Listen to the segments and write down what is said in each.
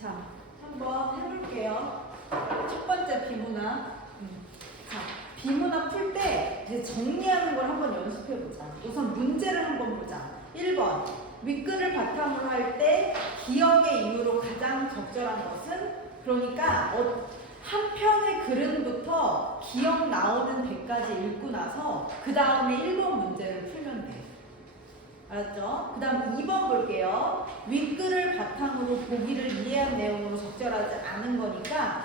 자, 한번 해볼게요. 첫 번째 비문학. 자, 비문학 풀 때 이제 정리하는 걸 한번 연습해보자. 우선 문제를 한번 보자. 1번. 윗글을 바탕으로 할 때 기억의 이유로 가장 적절한 것은? 그러니까 한 편의 글은부터 기억 나오는 데까지 읽고 나서 그 다음에 1번 문제를 풀면 돼. 알았죠? 그 다음 2번 볼게요. 윗글을 바탕으로 보기를 이해한 내용으로 적절하지 않은 거니까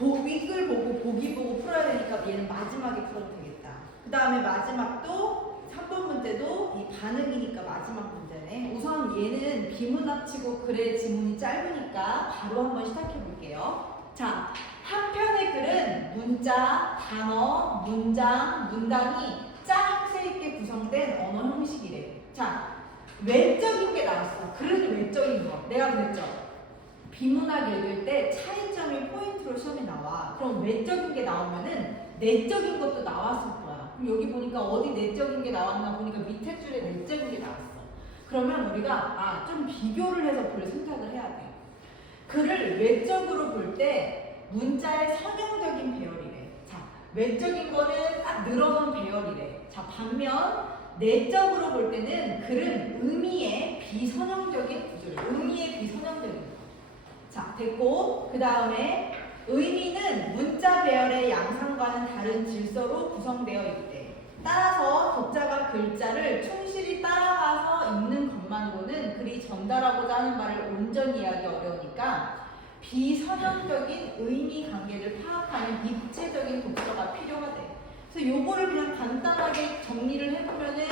윗글 보고 보기 보고 풀어야 되니까 얘는 마지막에 풀어도 되겠다. 그 다음에 마지막도 3번 문제도 이 반응이니까 마지막 문제네. 우선 얘는 비문학치고 글의 지문이 짧으니까 바로 한번 시작해 볼게요. 자, 한 편의 글은 문자, 단어, 문장, 문단이 짜임새 있게 구성된 언어 형식이래. 자, 외적인 게 나왔어. 글은 외적인 거. 내가 그랬죠. 비문학 읽을 때 차이점이 포인트로 시험에 나와. 그럼 외적인 게 나오면은 내적인 것도 나왔을 거야. 그럼 여기 보니까 어디 내적인 게 나왔나 보니까 밑에 줄에 내적인 게 나왔어. 그러면 우리가 좀 비교를 해서 글을 선택을 해야 돼. 글을 외적으로 볼 때 문자의 선형적인 배열이래. 자, 외적인 거는 딱 늘어선 배열이래. 자, 반면 내적으로 볼 때는 글은 의미의 비선형적인 구조래. 의미의 비선형적인 거. 자, 됐고 그 다음에 의미는 문자 배열의 양상과는 다른 질서로 구성되어 있대. 따라서 독자가 글자를 충실히 따라가서 읽는 것만으로는 글이 전달하고자 하는 말을 온전히 이해하기 어려우니까 비선형적인 의미 관계를 파악하는 입체적인 독서가 필요하대. 그래서 요거를 그냥 간단하게 정리를 해보면은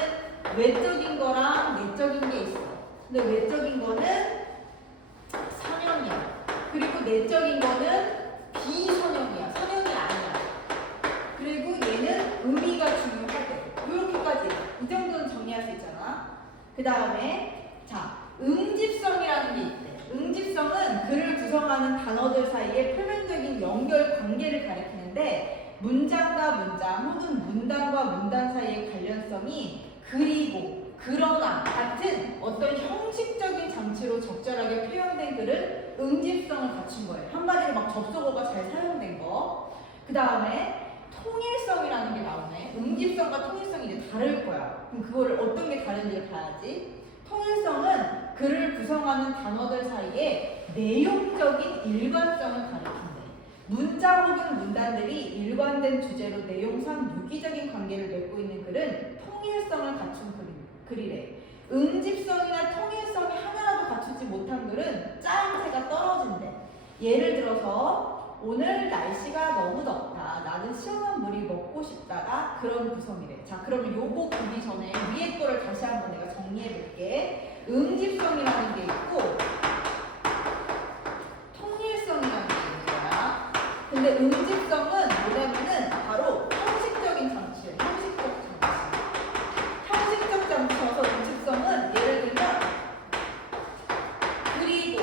외적인 거랑 내적인 게 있어. 근데 외적인 거는 선형이야. 그리고 내적인 거는 비선형이야. 선형이 아니야. 그리고 얘는 의미가 중요하대. 이렇게까지. 이 정도는 정리할 수 있잖아. 그 다음에 자, 응집성이라는 게 있대. 응집성은 글을 구성하는 단어들 사이의 표면적인 연결 관계를 가리키는데 문장과 문장 혹은 문단과 문단 사이의 관련성이 그리고 그러나 같은 어떤 형식적인 장치로 적절하게 표현된 글은 응집성을 갖춘 거예요. 한마디로 막 접속어가 잘 사용된 거. 그 다음에 통일성이라는 게 나오네. 응집성과 통일성이 이제 다를 거야. 그럼 그거를 어떤 게 다른지를 봐야지. 통일성은 글을 구성하는 단어들 사이에 내용적인 일관성을 가리킨대. 문자 혹은 문단들이 일관된 주제로 내용상 유기적인 관계를 맺고 있는 글은 통일성을 갖춘 글이래. 응집성이나 통일성이 하나라도 갖추지 못한 글은 짜임새가 떨어진대. 예를 들어서 오늘 날씨가 너무 덥다. 나는 시원한 물이 먹고 싶다가 그런 구성이래. 자, 그러면 요거 보기 전에 위에 거를 다시 한번 내가 정리해 볼게. 응집성이라는 게 있고 통일성이라는 게 있는 거야. 근데 응집성은 뭐냐면은 바로 형식적인 장치예요. 형식적 장치. 형식적 장치여서 응집성은 예를 들면 그리고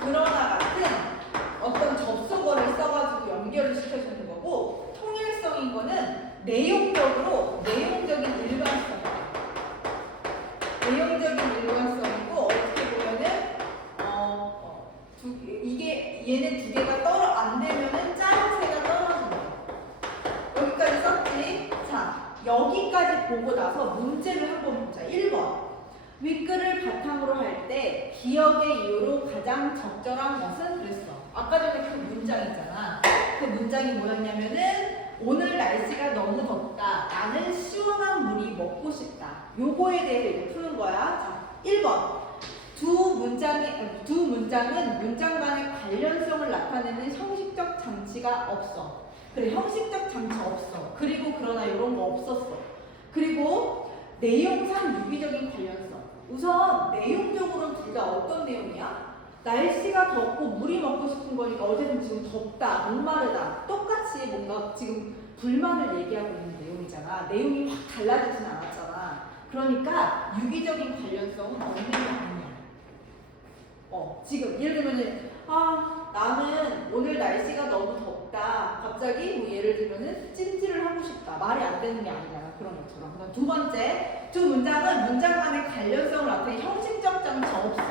그러나 같은 어떤 접속어를 써가지고 연결을 시켜주는 거고, 통일성인 거는 내용적인 일관성이에요. 내용적인 일관성이고 어떻게 보면은 이게 얘네 두 개가 안 되면은 짜임새가 떨어진다. 여기까지 썼지? 자, 여기까지 보고 나서 문제를 한번 보자. 1번. 윗글을 바탕으로 할 때 기억의 이유로 가장 적절한 것은 그랬어. 아까 전에 그 문장 있잖아. 그 문장이 뭐였냐면은 오늘 날씨가 너무 덥다. 나는 시원한 물이 먹고 싶다. 요거에 대해서 이제 푸는 거야. 자, 1번. 두 문장은 문장 간의 관련성을 나타내는 형식적 장치가 없어. 그래, 형식적 장치 없어. 그리고 그러나 이런 거 없었어. 그리고 내용상 유기적인 관련성. 우선 내용적으로는 둘 다 어떤 내용이야? 날씨가 덥고 물이 먹고 싶은 거니까 어제는 지금 덥다, 목마르다. 똑같이 뭔가 지금 불만을 얘기하고 있는 내용이잖아. 내용이 확 달라지진 않았잖아. 그러니까 유기적인 관련성은 없는 게 아니야. 지금 예를 들면은 나는 오늘 날씨가 너무 덥다. 갑자기 뭐 예를 들면은 찜질을 하고 싶다. 말이 안 되는 게 아니잖아. 그런 것처럼. 그다음 두 번째, 두 문장은 문장 간의 관련성을 나타내는 형식적 장치 없어.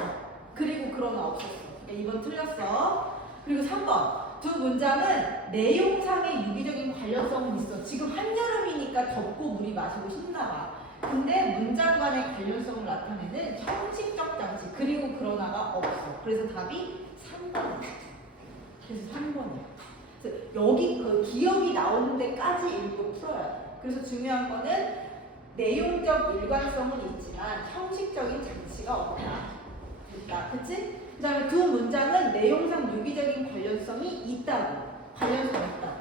그리고 그러나 없었어. 그러니까 2번 틀렸어. 그리고 3번. 두 문장은 내용상의 유기적인 관련성은 있어. 지금 한여름이니까 덥고 물이 마시고 싶나 봐. 근데 문장 간의 관련성을 나타내는 형식적 장치 그리고 그러나가 없어. 그래서 답이 3번이야. 그래서 3번이야. 그래서 여기 그 기억이 나오는 데까지 읽고 풀어야 돼. 그래서 중요한 거는 내용적 일관성은 있지만 형식적인 장치가 없다. 있다. 그치? 그 다음에 두 문장은 내용상 유기적인 관련성이 있다고. 관련성이 있다고.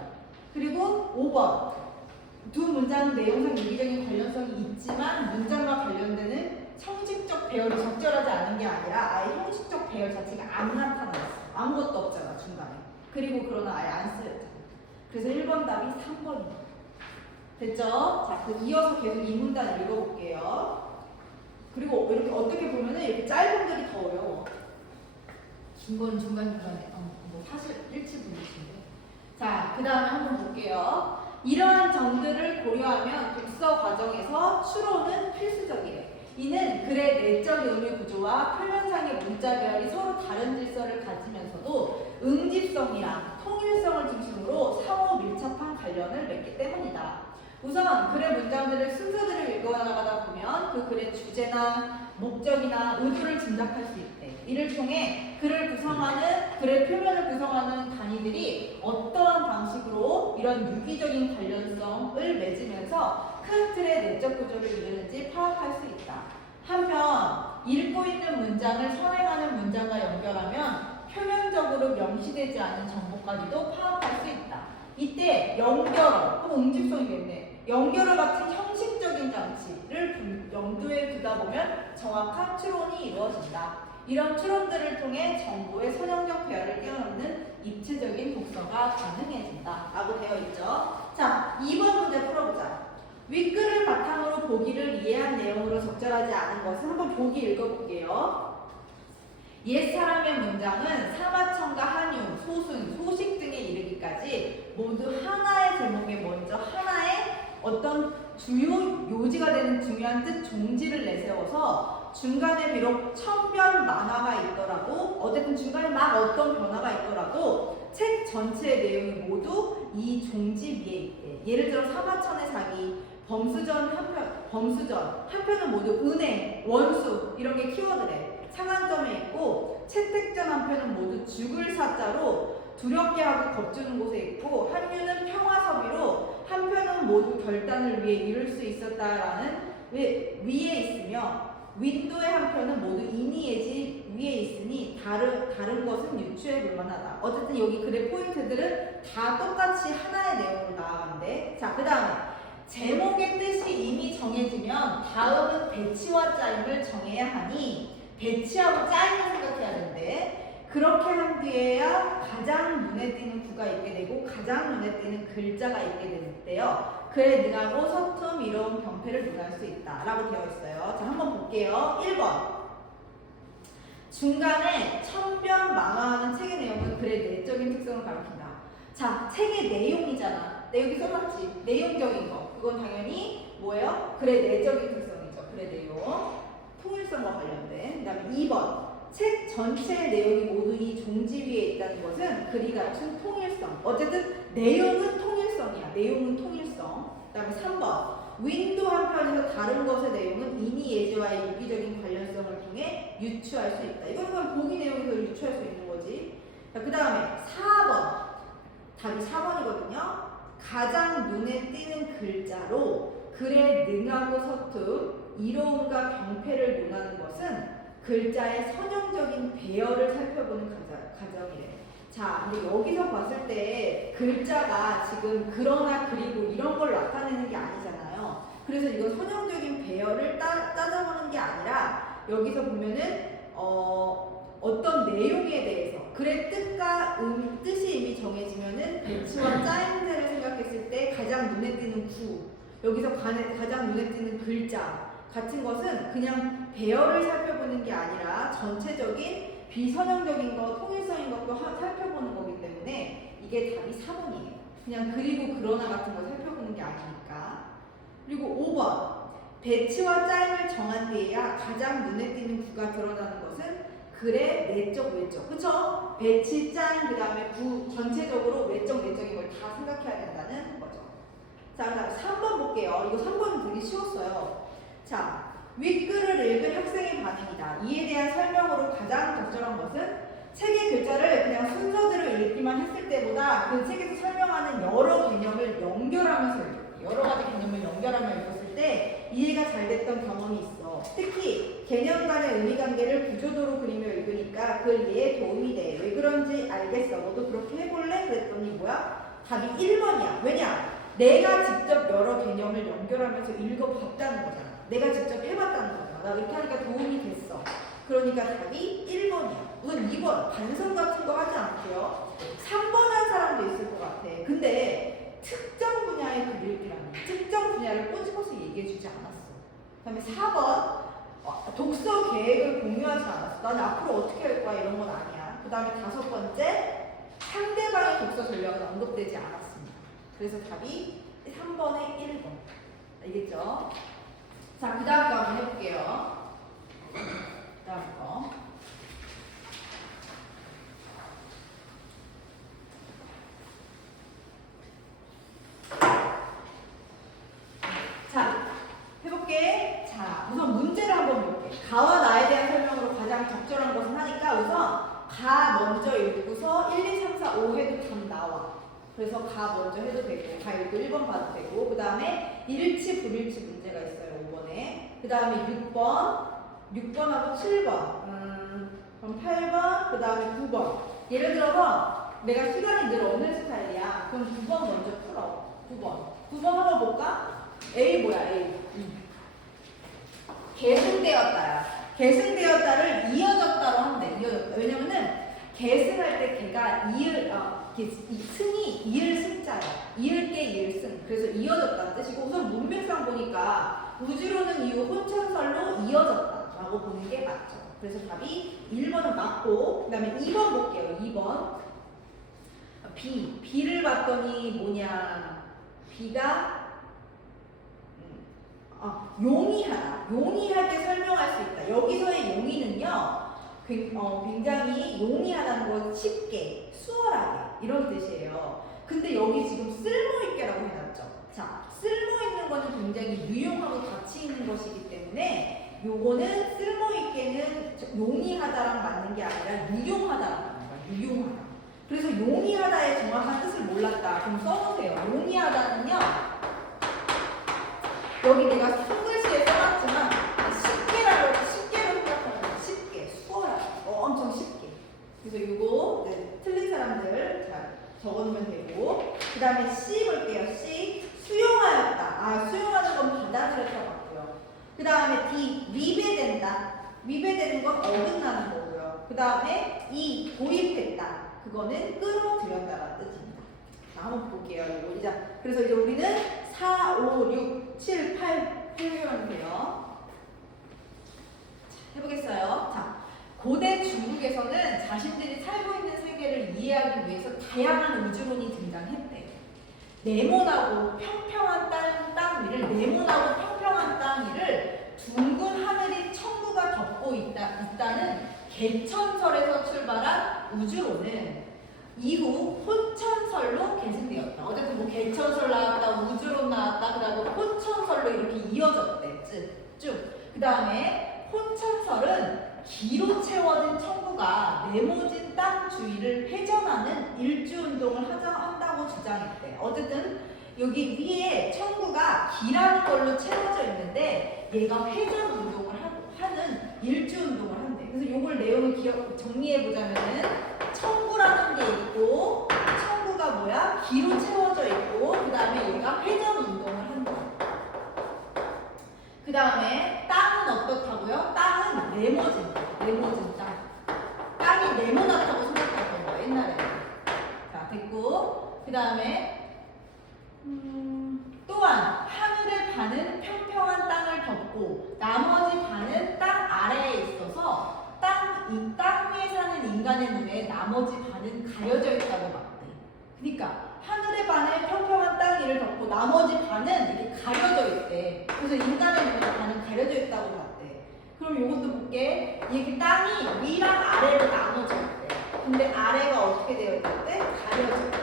그리고 5번. 두 문장은 내용상 유기적인 관련성이 있지만 문장과 관련되는 형식적 배열이 적절하지 않은 게 아니라 아예 형식적 배열 자체가 안 나타났어. 아무것도 없잖아 중간에. 그리고 그러나 아예 안 쓰였잖아. 그래서 1번 답이 3번입니다. 됐죠? 자, 그 이어서 계속 이 문단 읽어볼게요. 그리고 이렇게 어떻게 보면은 이렇게 짧은 글이 더 어려워. 긴 건 중간중간에 뭐 사실 일치분일치인데. 자, 그 다음에 한번 볼게요. 이러한 점들을 고려하면 독서 과정에서 추론은 필수적이래. 이는 글의 내적 의미 구조와 표면상의 문자별이 서로 다른 질서를 가지면서도 응집성이랑 통일성을 중심으로 상호 밀접한 관련을 맺기 때문이다. 우선 글의 문장들을 순서대로 읽어나가다 보면 그 글의 주제나 목적이나 의도를 짐작할 수 있대. 이를 통해 글을 구성하는, 글의 표면을 구성하는 단위들이 어떠한 방식으로 이런 유기적인 관련성을 맺으면서 큰 틀의 내적 구조를 이루는지 파악할 수 있다. 한편 읽고 있는 문장을 선행하는 문장과 연결하면 표면적으로 명시되지 않은 정보까지도 파악할 수 있다. 이때 연결어, 그럼 응집성이겠네. 연결어 같은 형식적인 장치를 염두에 두다 보면 정확한 추론이 이루어진다. 이런 추론들을 통해 정보의 선형적 배열을 뛰어넘는 입체적인 독서가 가능해진다. 라고 되어 있죠. 자, 2번 문제 풀어보자. 윗글을 바탕으로 보기를 이해한 내용으로 적절하지 않은 것은 한번 보기 읽어볼게요. 옛사람의 문장은 사마천과 한유, 소순, 소식 등에 이르기까지 모두 하나의 제목에 먼저 하나의 어떤 주요 요지가 되는 중요한 뜻 종지를 내세워서 중간에 비록 천변 만화가 있더라도 어쨌든 중간에 막 어떤 변화가 있더라도 책 전체의 내용이 모두 이 종지 위에 있대. 예를 들어 사마천의 사기, 범수전 한편은 모두 은행, 원수 이런 게 키워드래. 상한점에 있고 채택전 한 편은 모두 죽을 사자로 두렵게 하고 겁주는 곳에 있고 한유는 평화섭이로 한 편은 모두 결단을 위해 이룰 수 있었다라는 위에 있으며 윈도의 한 편은 모두 이니에지 위에 있으니 다른 것은 유추해 볼 만하다. 어쨌든 여기 글의 포인트들은 다 똑같이 하나의 내용으로 나아간대. 자, 그 다음에 제목의 뜻이 이미 정해지면 다음은 배치와 짜임을 정해야 하니 배치하고 짜임을 생각해야 되는데 그렇게 한 뒤에야 가장 눈에 띄는 구가 있게 되고 가장 눈에 띄는 글자가 있게 되는데요. 글에 능하고 서툼, 이로운 병폐를 논할 수 있다 라고 되어 있어요. 자, 한번 볼게요. 1번 중간에 천변 만화하는 책의 내용은 글의 내적인 특성을 가리킨다. 자, 책의 내용이잖아. 여기 써놨지. 내용적인 거. 그건 당연히 뭐예요? 글의 내적인 특성이죠. 글의 내용. 통일성과 관련된. 그 다음에 2번. 책 전체의 내용이 모두 이 종지 위에 있다는 것은 글이 갖춘 통일성. 어쨌든 내용은 통일성이야. 내용은 통일성. 그 다음에 3번. 윈도 한편에서 다른 것의 내용은 이니 예제와의 유기적인 관련성을 통해 유추할 수 있다. 이건 보기 내용에서 유추할 수 있는 거지. 그 다음에 4번. 답이 4번이거든요. 가장 눈에 띄는 글자로 글의 능하고 서툰, 이로움과 병폐를 논하는 것은 글자의 선형적인 배열을 살펴보는 과정이래. 자, 근데 여기서 봤을 때 글자가 지금 그러나 그리고 이런 걸 나타내는 게 아니잖아요. 그래서 이거 선형적인 배열을 따져보는 게 아니라 여기서 보면은 어떤 내용에 대해서 글의 뜻과 뜻이 이미 정해지면은 배치와 짜임새를 생각했을 때 가장 눈에 띄는 구, 여기서 가장 눈에 띄는 글자 같은 것은 그냥 배열을 살펴보는 게 아니라 전체적인 비선형적인 것, 통일성인 것도 살펴보는 거기 때문에 이게 답이 4번이에요. 그냥 그리고 그러나 같은 걸 살펴보는 게 아니니까. 그리고 5번 배치와 짜임을 정한 뒤에야 가장 눈에 띄는 구가 드러나는 것은 글의 내적 외적, 그쵸? 배치 짠 그다음에 구 전체적으로 외적 내적인 걸 다 생각해야 된다는 거죠. 자, 그다음 3번 볼게요. 이거 3번은 되게 쉬웠어요. 자, 윗글을 읽은 학생의 반응이다. 이에 대한 설명으로 가장 적절한 것은 책의 글자를 그냥 순서대로 읽기만 했을 때보다 그 책에서 설명하는 여러 개념을 연결하면서 읽기, 여러 가지 개념을 연결하며 읽었을 때 이해가 잘 됐던 경험이 있어. 특히 개념 간의 의미관계를 구조도로 그리며 읽으니까 그 이해에 도움이 돼. 왜 그런지 알겠어. 너도 그렇게 해볼래? 그랬더니 뭐야? 답이 1번이야. 왜냐? 내가 직접 여러 개념을 연결하면서 읽어봤다는 거잖아. 내가 직접 해봤다는 거잖아. 나 이렇게 하니까 도움이 됐어. 그러니까 답이 1번이야. 우선 2번 반성 같은 거 하지 않고요. 3번 한 사람도 있을 것 같아. 근데 특정 분야의 글 읽기라는 특정 분야를 꼬집어서 얘기해주지 않았어. 그 다음에 4번 독서 계획을 공유하지 않았어. 나는 앞으로 어떻게 할 거야 이런 건 아니야. 그 다음에 5번째 상대방의 독서 전략은 언급되지 않았습니다. 그래서 답이 3번의 1번. 알겠죠? 자, 그 다음 거 한번 해볼게요. 그 다음 거. 자, 해볼게. 자, 우선 문제를 한번 볼게. 가와 나에 대한 설명으로 가장 적절한 것은 하니까 우선 가 먼저 읽고서 1, 2, 3, 4, 5 해도 답 나와. 그래서 가 먼저 해도 되고, 가 읽고 1번 봐도 되고, 그 다음에 일치, 불일치 문제가 있어요, 5번에. 그 다음에 6번하고 7번, 그럼 8번, 그 다음에 9번. 예를 들어서 내가 시간이 늘 어느 스타일이야. 그럼 9번 먼저 풀어. 9번 한번 볼까? A 뭐야, A. 계승되었다야. 계승되었다를 이어졌다로 하면 돼. 이어졌다. 왜냐면은 계승할 때 걔가 이 승이 이을 승자야. 이을 게 이을 승. 그래서 이어졌다는 뜻이고 우선 문맥상 보니까 우주로는 이후 혼천설로 이어졌다라고 보는 게 맞죠. 그래서 답이 1번은 맞고 그 다음에 2번 볼게요. 2번 B를 봤더니 뭐냐. B가 용이하게 설명할 수 있다. 여기서의 용이는요, 굉장히 용이하다는 건 쉽게, 수월하게 이런 뜻이에요. 근데 여기 지금 쓸모있게라고 해놨죠. 자, 쓸모있는 거는 굉장히 유용하고 가치 있는 것이기 때문에 요거는 쓸모있게는 용이하다랑 맞는 게 아니라 유용하다랑 맞는 거야. 유용하다. 그래서 용이하다의 정확한 뜻을 몰랐다. 그럼 써보세요. 용이하다는요. 여기 내가 손글씨에 써놨지만 쉽게로 생각하면 쉽게, 수월하게, 엄청 쉽게. 그래서 이거 틀린 사람들 잘 적어놓으면 되고 그 다음에 C 볼게요. C 수용하였다. 수용하는 건 받아들였다 맞고요. 그 다음에 D 위배된다. 위배되는 건 어긋나는 거고요. 그 다음에 E 도입했다. 그거는 끌어들였다라는 뜻입니다. 자, 한번 볼게요. 이거 그래서 이제 우리는 4, 5, 6, 7, 8 해결하면 돼요. 자, 해보겠어요. 자, 고대 중국에서는 자신들이 살고 있는 세계를 이해하기 위해서 다양한 우주론이 등장했대. 네모나고 평평한 땅 위를 둥근 하늘이 천구가 덮고 있다는 개천설에서 출발한 우주론은 이후 혼천설로 계승되었다. 어쨌든 뭐 개천설 나왔다, 우주론 나왔다, 그 다음에 혼천설로 이렇게 이어졌대. 쭉. 그 다음에 혼천설은 기로 채워진 천구가 네모진 땅 주위를 회전하는 일주운동을 한다고 주장했대. 어쨌든 여기 위에 천구가 기라는 걸로 채워져 있는데 얘가 회전 운동을 하는 일주운동을 한대. 그래서 요걸 내용을 정리해보자면은 천구라는 게 있고 천구가 뭐야? 기로 채워져 있고 그 다음에 얘가 회전 운동을 한다. 그 다음에 땅은 어떻다고요? 땅은 네모진 땅. 땅이 네모나다고 생각했던 거예요. 옛날에. 자, 됐고 그 다음에 또한 하늘의 반은 평평한 땅을 덮고 나머지 반은 땅 아래에 있어서 이 땅 위에 사는 인간의 눈에 나머지 반은 가려져 있다고 봤대. 그러니까 하늘의 반에 평평한 땅 위를 덮고 나머지 반은 이렇게 가려져 있대. 그래서 인간의 눈에 반은 가려져 있다고 봤대. 그럼 이것도 볼게. 이게 땅이 위랑 아래로 나눠져 있대. 근데 아래가 어떻게 되어 있대? 가려져 있대.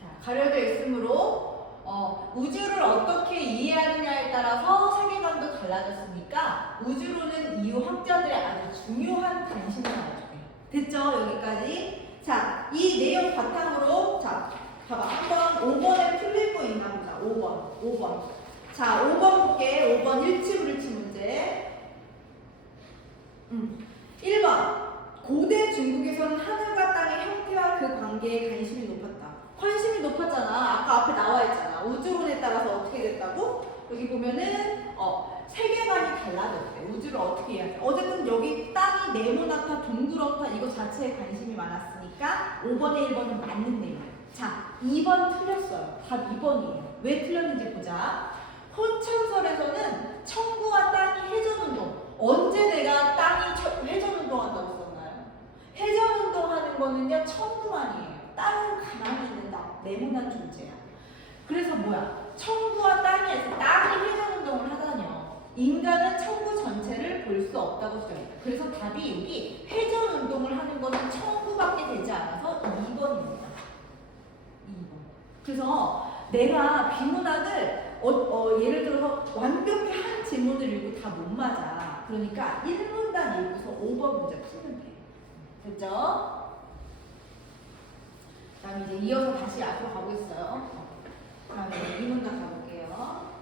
자, 가려져 있으므로 우주를 어떻게 이해하느냐에 따라서 세계관도 달라졌으니까 우주론은 이후 학자들의 아주 중요한 관심을 가져요. 됐죠? 여기까지. 자, 이 내용 바탕으로 자, 봐봐. 한번 5번에 틀릴 거 있나 보자. 5번. 자, 5번 볼게. 5번 일치불일치 문제. 1번. 고대 중국에서는 하늘과 땅의 형태와 그 관계에 관심이 높았다. 관심이 높았잖아. 아까 앞에 나와 있잖아. 우주론에 따라서 어떻게 됐다고? 여기 보면은 세계관이 달라졌대. 우주를 어떻게 이해하지? 어쨌든 여기 땅이 네모나타, 동그랗다 이거 자체에 관심이 많았으니까 5번에 1번은 맞는 내용이에요. 자, 2번 틀렸어요. 답 2번이에요. 왜 틀렸는지 보자. 혼천설에서는 천구와 땅이 회전운동. 언제 내가 땅이 회전운동한다고 썼나요? 회전운동하는 거는요 천구만이에요. 땅은 가만히 있는 네모난 존재야. 그래서 뭐야? 천구와 땅이 회전운동을 하다니요. 인간은 천구 전체를 볼 수 없다고 써있다. 그래서 답이 여기 회전운동을 하는 거는 천구밖에 되지 않아서 2번입니다. 2번. 그래서 내가 비문학을 예를 들어서 완벽히 한 지문을 읽고 다 못 맞아. 그러니까 1문단 읽고서 5번 문제 풀면 돼. 됐죠? 다음에 이제 이어서 다시 앞으로 가고 있어요. 다음에 2문단 가볼게요.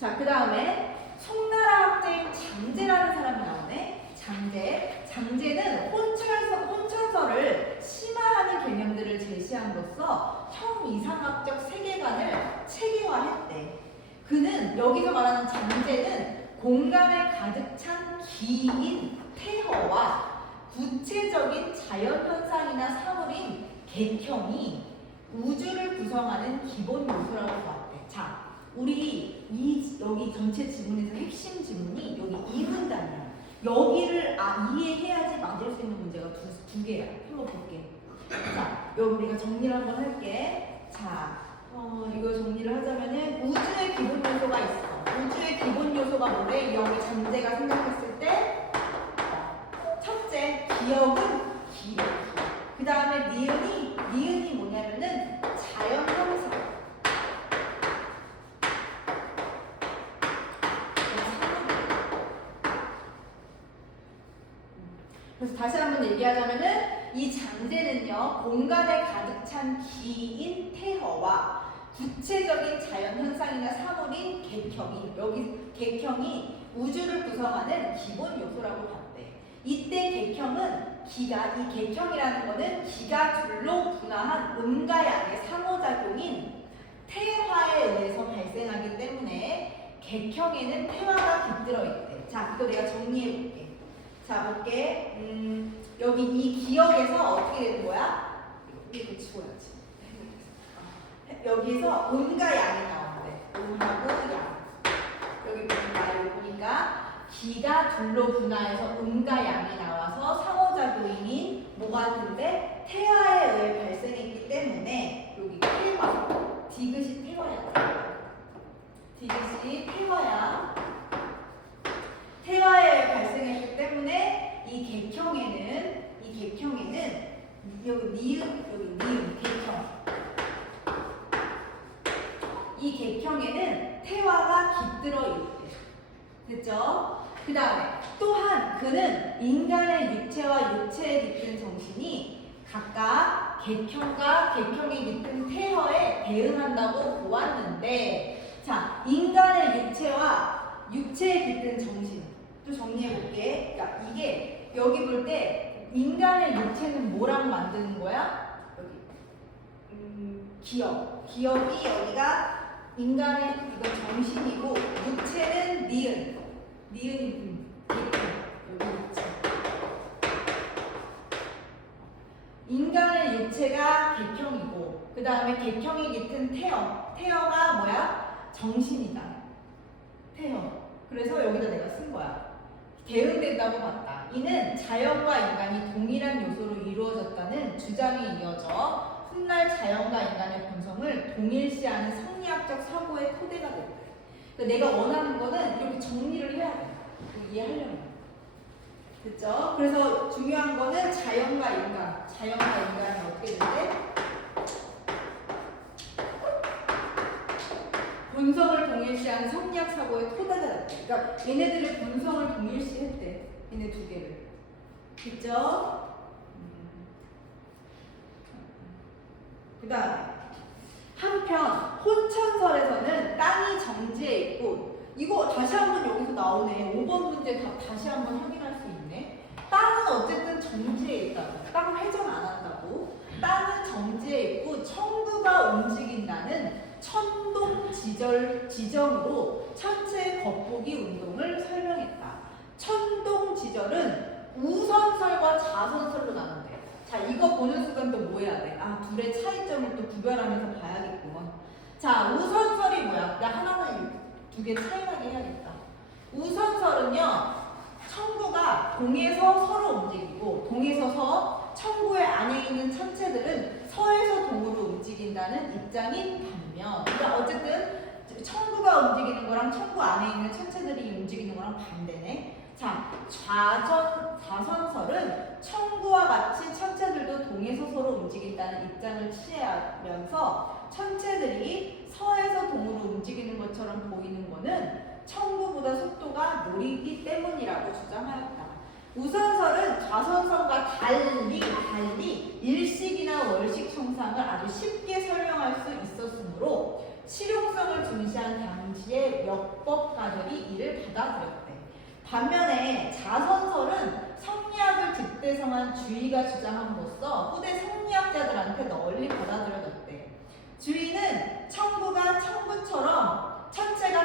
자, 그 다음에 송나라 학자인 장제라는 사람이 나오네. 장제는 혼천설을 심화하는 개념들을 제시함으로써 형이상학적 세계관을 체계화했대. 그는 여기서 말하는 장제는 공간에 가득 찬 기인 태허와 구체적인 자연현상이나 사물인 객형이 우주를 구성하는 기본 요소라고 봤대. 자, 우리 여기 전체 지문에서 핵심 지문이 여기 2문단이야. 여기를 이해해야지 맞을 수 있는 문제가 두 개야. 한번 볼게. 자, 여기 우리가 정리를 한번 할게. 자, 이거 정리를 하자면은 우주의 기본 요소가 있어. 우주의 기본 요소가 뭐래? 여기 장제가 생각했을 때 첫째, 기억은 기억. 그 다음에 니은이 뭐냐면은 자연 현상. 그래서 다시 한번 얘기하자면은 이 장제는요 공간에 가득 찬 기인 태허와 구체적인 자연 현상이나 사물인 객형이 여기 객형이 우주를 구성하는 기본 요소라고 봤대. 이때 객형은 이 객형이라는 거는 기가 둘로 분화한 음과 양의 상호작용인 태화에 의해서 발생하기 때문에 객형에는 태화가 깃들어 있대. 자, 이거 내가 정리해 볼게. 자, 볼게. 여기 이 기억에서 어떻게 되는 거야? 이거 치워야지. 여기에서 음과 양이 나오는데 음하고 양. 여기 보니까 기가 둘로 분화해서 음과 양이 나와서 상호작용인 뭐가 된데 태화에 의해 발생했기 때문에 여기 태화. 디귿이 태화야. 디귿이 태화야. 태화에 발생했기 때문에 이 객형에는 여기 니은 객형. 이 객형에는 태화가 깃들어 있대. 됐죠? 그 다음에 또한 그는 인간의 육체와 육체에 깃든 정신이 각각 객형과 객형이 깃든 태허에 대응한다고 보았는데, 자, 인간의 육체와 육체에 깃든 정신 또 정리해 볼게. 그러니까 이게 여기 볼 때 인간의 육체는 뭐랑 만드는 거야? 여기 기억이 여기가 인간의 이거 정신이고 육체는 니은이 여기 육체. 인간의 육체가 객형이고 그 다음에 객형이 깃든 태어가 뭐야? 정신이다. 태어. 그래서 여기다 내가 쓴 거야. 대응된다고 봤다. 이는 자연과 인간이 동일한 요소로 이루어졌다는 주장이 이어져 훗날 자연과 인간의 본성을 동일시하는 성리 성리학적 사고의 토대가 됐다. 그러니까 내가 원하는 거는 이렇게 정리를 해야 돼. 이해하려면. 됐죠? 그래서 중요한 거는 자연과 인간. 자연과 인간이 어떻게 된대? 본성을 동일시하는 성리학 사고의 토대가 됐다. 그러니까 얘네들의 본성을 동일시했대. 얘네 두 개를. 됐죠? 그 다음에 한편 혼천설에서는 땅이 정지해 있고, 이거 다시 한번 여기서 나오네. 5번 문제 다시 한번 확인할 수 있네. 땅은 어쨌든 정지해 있다고. 땅 회전 안 한다고. 땅은 정지해 있고 천구가 움직인다는 천동 지점으로 천체의 겉보기 운동을 설명했다. 천동 지절은 우선설과 자선설로 나눈대. 자, 이거 보는 순간 또 뭐 해야 돼? 아, 둘의 차이점을 또 구별하면서 봐야겠구먼. 자, 우선설이 뭐야? 야, 하나는 두 개 차이나게 해야겠다. 우선설은요, 천구가 동에서 서로 움직이고, 동에서 서, 천구의 안에 있는 천체들은 서에서 동으로 움직인다는 입장인 반면, 그러니까 어쨌든 천구가 움직이는 거랑 천구 안에 있는 천체들이 움직이는 거랑 반대네. 자, 자선설은 천구와 같이 천체들도 동에서 서로 움직인다는 입장을 취하면서 천체들이 서에서 동으로 움직이는 것처럼 보이는 것은 천구보다 속도가 느리기 때문이라고 주장하였다. 우선설은 자선설과 달리 일식이나 월식 형상을 아주 쉽게 설명할 수 있었으므로 실용성을 중시한 당시의 역법가들이 이를 받아들였대. 반면에 자선설은 성리학을 득대성한 주의가 주장함으로써 후대 성리학자들한테 널리 받아들여졌대. 주의는 천체가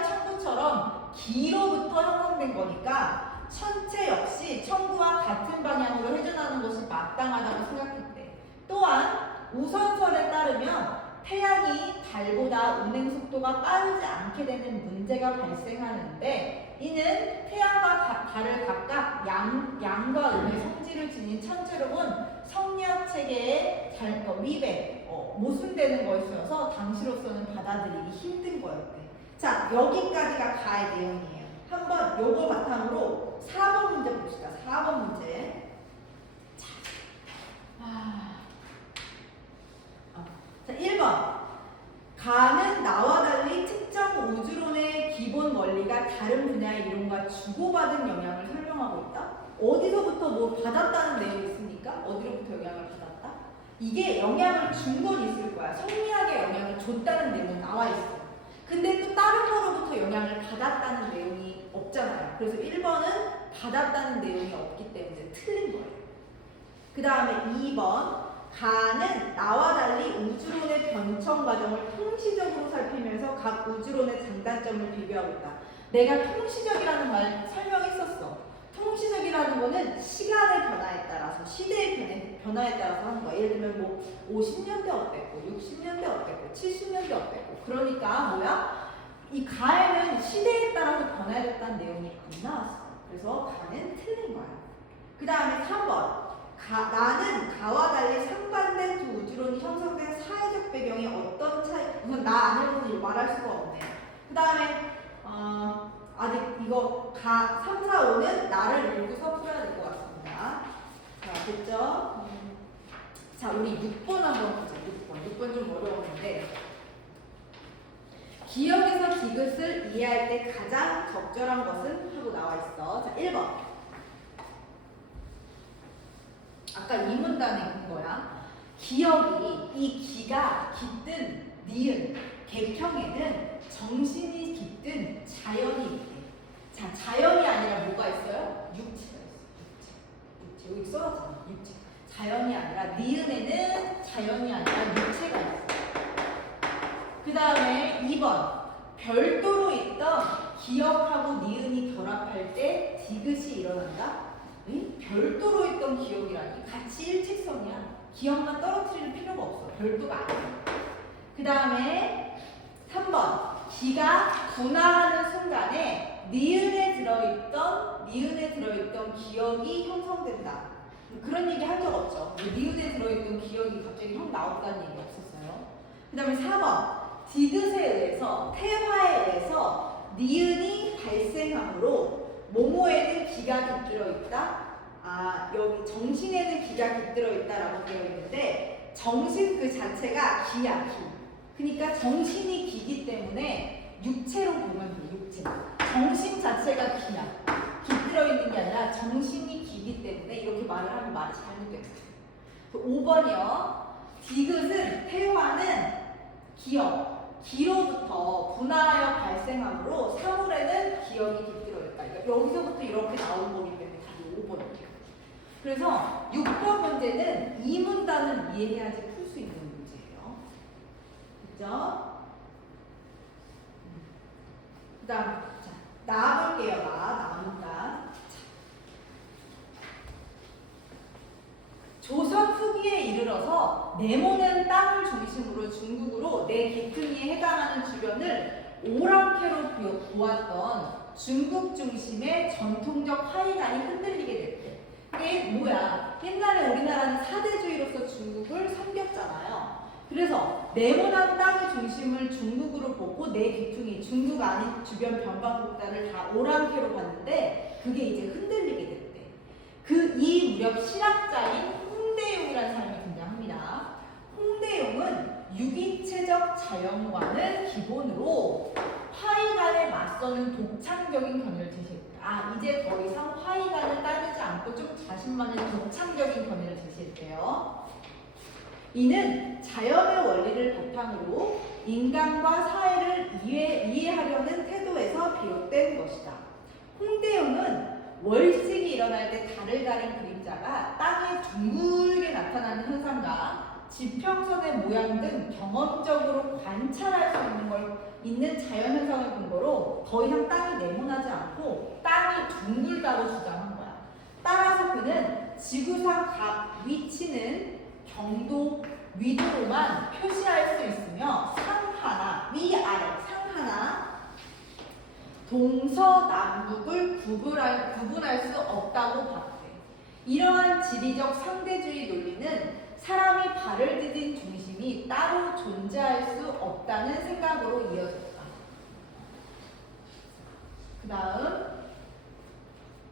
천구처럼 기로부터 형성된 거니까 천체 역시 천구와 같은 방향으로 회전하는 것이 마땅하다고 생각했대. 또한 우선설에 따르면 태양이 달보다 운행 속도가 빠르지 않게 되는 문제가 발생하는데, 이는 태양과 달을 각각 양과 음의 성질을 지닌 천체로 본 성리학 체계의 위배, 모순되는 것이어서 당시로서는 받아들이기 힘든 거였대. 자, 여기까지가 가의 내용이에요. 한번 요거 바탕으로 4번 문제 봅시다. 4번 문제. 자, 1번. 가는 나와 달리 특정 우주론의 기본 원리가 다른 분야의 이론과 주고받은 영향을 설명하고 있다. 어디서부터 뭐 받았다는 내용이 있습니까? 어디로부터 영향을 받았다? 이게 영향을 준 건 있을 거야. 성리학에 영향을 줬다는 내용은 나와 있어. 근데 또 다른 거로부터 영향을 받았다는 내용이 없잖아요. 그래서 1번은 받았다는 내용이 없기 때문에 틀린 거예요. 그 다음에 2번. 가는 나와 달리 우주론의 변천 과정을 통시적으로 살피면서 각 우주론의 장단점을 비교하고 있다. 내가 통시적이라는 말 설명했었어. 통시적이라는 거는 시간의 변화에 따라서, 시대의 변화에 따라서 하는 거야. 예를 들면 뭐 50년대 어땠고, 60년대 어땠고, 70년대 어땠고. 그러니까 뭐야? 이 가에는 시대에 따라서 변화했다는 내용이 안 나왔어. 그래서 가는 틀린 거야. 그 다음에 3번. 나는 가와 달리 상반된 두 우주론이 형성된 사회적 배경이 어떤 차이, 우선 나 아니고는 말할 수가 없네. 그 다음에 아직 이거 3, 4, 5는 나를 읽고서 풀어야 될 것 같습니다. 자, 됐죠? 자, 우리 6번 한번 보자. 6번 좀 어려웠는데, 기억에서 디귿을 이해할 때 가장 적절한 것은? 하고 나와 있어. 자, 1번. 아까 이 문단에 본 거야. 기억이, 이 기가 깃든 니은, 개평에는 정신이 깃든 자연이 있대. 자, 자연이 아니라 뭐가 있어요? 육체가 있어. 육체. 여기 써놨잖아. 육체. 자연이 아니라, 니은에는 자연이 아니라 육체가 있어. 그 다음에 2번. 별도로 있던 기억하고 니은이 결합할 때 디귿이 일어난다. 별도로 있던 기억이라니. 같이 일직선이야. 기억만 떨어뜨릴 필요가 없어. 별도가 아니야. 그 다음에 3번. 기가 분화하는 순간에 니은에 들어있던 기억이 형성된다. 그런 얘기 한 적 없죠. 니은에 들어있던 기억이 갑자기 형 나왔다는 얘기 없었어요. 그 다음에 4번. 디귿에 의해서 태화에 의해서 니은이 발생함으로 모모에는 기가 깃들어 있다. 아, 여기 정신에는 기가 깃들어 있다라고 되어 있는데 정신 그 자체가 기야, 기. 그러니까 정신이 기기 때문에 육체로 보면 돼, 육체. 정신 자체가 기야. 깃들어 있는 게 아니라 정신이 기기 때문에 이렇게 말을 하면 말이 잘못됐어요. 5번이요. 디귿은 태화는 기역, 기로부터 분화하여 발생함으로 사물에는 기역이 깃들어 있다. 그러니까 여기서부터 이렇게 나온 거기 때문에 답이 5번이에요. 그래서 6번 문제는 이 문단을 이해해야지 풀 수 있는 문제예요. 그죠? 그 다음, 자, 나와볼게요. 나 문단. 조선 후기에 이르러서 네모는 땅을 중심으로 중국으로 내 기퉁이에 해당하는 주변을 오랑캐로 보았던 중국 중심의 전통적 화의관이 흔들리게 됐대. 이게 뭐야? 옛날에 우리나라는 사대주의로서 중국을 섬겼잖아요. 그래서 네모난 땅의 중심을 중국으로 보고 내 기퉁이 중국 아닌 주변 변방국가를 다 오랑캐로 봤는데 그게 이제 흔들리게 됐대. 이 무렵 실학자인 홍대용이라는 사람이 등장합니다. 홍대용은 유기체적 자연관을 기본으로 화의관에 맞서는 독창적인 견해를 제시했다. 아, 이제 더 이상 화의관을 따르지 않고 좀 자신만의 독창적인 견해를 제시했대요. 이는 자연의 원리를 바탕으로 인간과 사회를 이해하려는 태도에서 비롯된 것이다. 홍대용은 월식이 일어날 때 달을 가린 그림자가 땅에 둥글게 나타나는 현상과 지평선의 모양 등 경험적으로 관찰할 수 있는 자연 현상을 근거로 더 이상 땅이 네모나지 않고 땅이 둥글다고 주장한 거야. 따라서 그는 지구상 각 위치는 경도, 위도로만 표시할 수 있으며 상하나, 위아래, 상하나 동서남북을 구분할 수 없다고 봤대. 이러한 지리적 상대주의 논리는 사람이 발을 디딘 중심이 따로 존재할 수 없다는 생각으로 이어졌다. 그 다음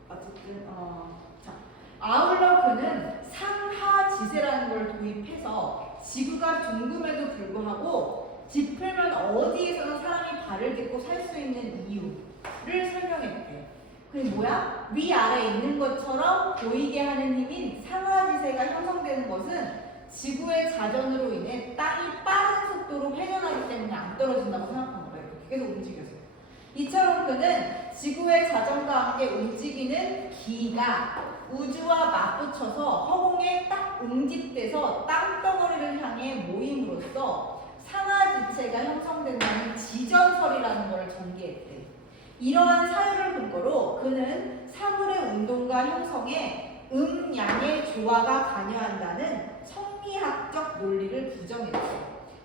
어쨌든 자, 아울러 그는 상하지세라는 걸 도입해서 지구가 둥금에도 불구하고 짚으면 어디에서나 사람이 발을 딛고 살 수 있는 이유를 설명했대. 그게 뭐야? 위아래에 있는 것처럼 보이게 하는 힘인 상하지세가 형성되는 것은 지구의 자전으로 인해 땅이 빠른 속도로 회전하기 때문에 안 떨어진다고 생각한 거예요. 계속 움직여서. 이처럼 그는 지구의 자전과 함께 움직이는 기가 우주와 맞붙여서 허공에 딱 응집돼서 땅덩어리를 향해 모임으로써 상하지체가 형성된다는 지전설이라는 것을 전개했대. 이러한 사유를 근거로 그는 사물의 운동과 형성에 양의 조화가 관여한다는 성리학적 논리를 부정했대.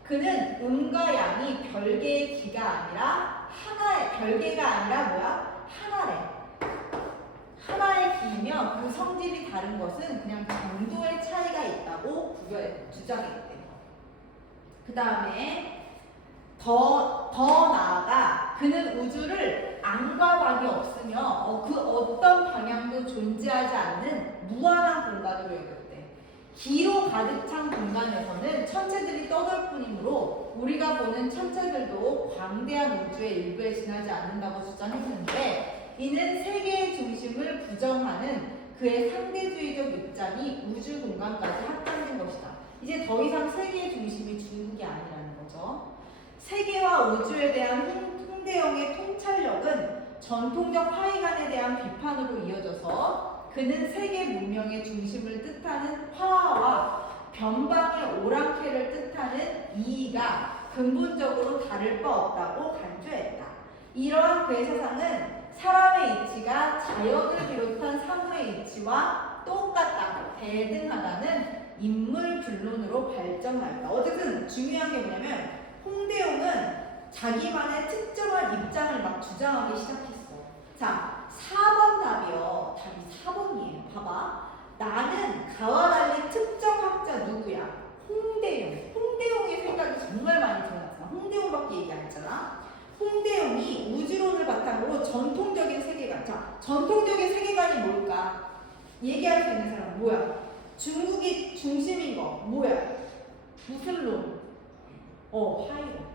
그는 과 양이 별개의 기가 아니라 별개가 아니라 뭐야? 하나의 기이며 그 성질이 다른 것은 그냥 정도의 차이가 있다고 주장했대. 그 다음에 더 나아가 그는 우주를 안과 박이 없으며 그 어떤 방향도 존재하지 않는 무한한 공간으로 여겼대. 기로 가득 찬 공간에서는 천체들이 떠돌 뿐이므로 우리가 보는 천체들도 광대한 우주의 일부에 지나지 않는다고 주장했는데 이는 세계의 중심을 부정하는 그의 상대주의적 입장이 우주 공간까지 확장된 것이다. 이제 더 이상 세계의 중심이 중국이 아니라는 거죠. 세계와 우주에 대한 홍대영의 통찰력은 전통적 화의관에 대한 비판으로 이어져서 그는 세계 문명의 중심을 뜻하는 화와 변방의 오랑캐를 뜻하는 이의가 근본적으로 다를 바 없다고 간주했다. 이러한 그의 세상은 사람의 이치가 자연을 비롯한 사물의 이치와 똑같다, 대등하다는 인물 균론으로 발전한다. 어쨌든 중요한 게 뭐냐면 홍대용은 자기만의 특정한 입장을 막 주장하기 시작했어. 자, 4번 답이요. 답이 4번이에요. 봐봐. 나는 가와 달리 특정 학자 누구야? 홍대용. 홍대용의 생각이 정말 많이 드러났어. 홍대용밖에 자, 전통적인 세계관이 뭘까? 얘기할 수 있는 사람은 뭐야? 중국이 중심인 거 뭐야? 무슨 론? 화이론.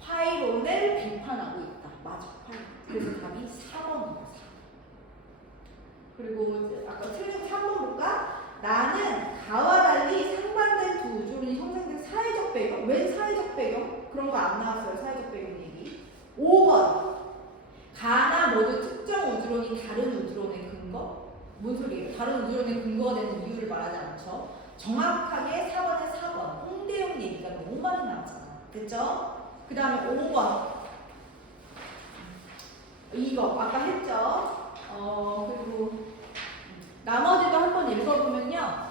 화이론을 비판하고 있다. 맞아, 화이론. 그래서 답이 4번입니다. 그리고 아까 틀린 3번 볼까? 나는 가와 달리 상반된 두 우주론이 형성된 사회적 배경. 왜 사회적 배경? 그런 거 안 나왔어요. 사회적 배경 얘기. 5번. 가나 모두 특정 우주론이 다른 우주론의 근거? 뭔 소리예요? 다른 우주론의 근거가 되는 이유를 말하지 않죠. 정확하게 4번에 4번. 홍대용 얘기가 너무 많이 나왔잖아. 됐죠? 그 다음에 5번. 이거 아까 했죠? 그리고 나머지도 한번 읽어보면요.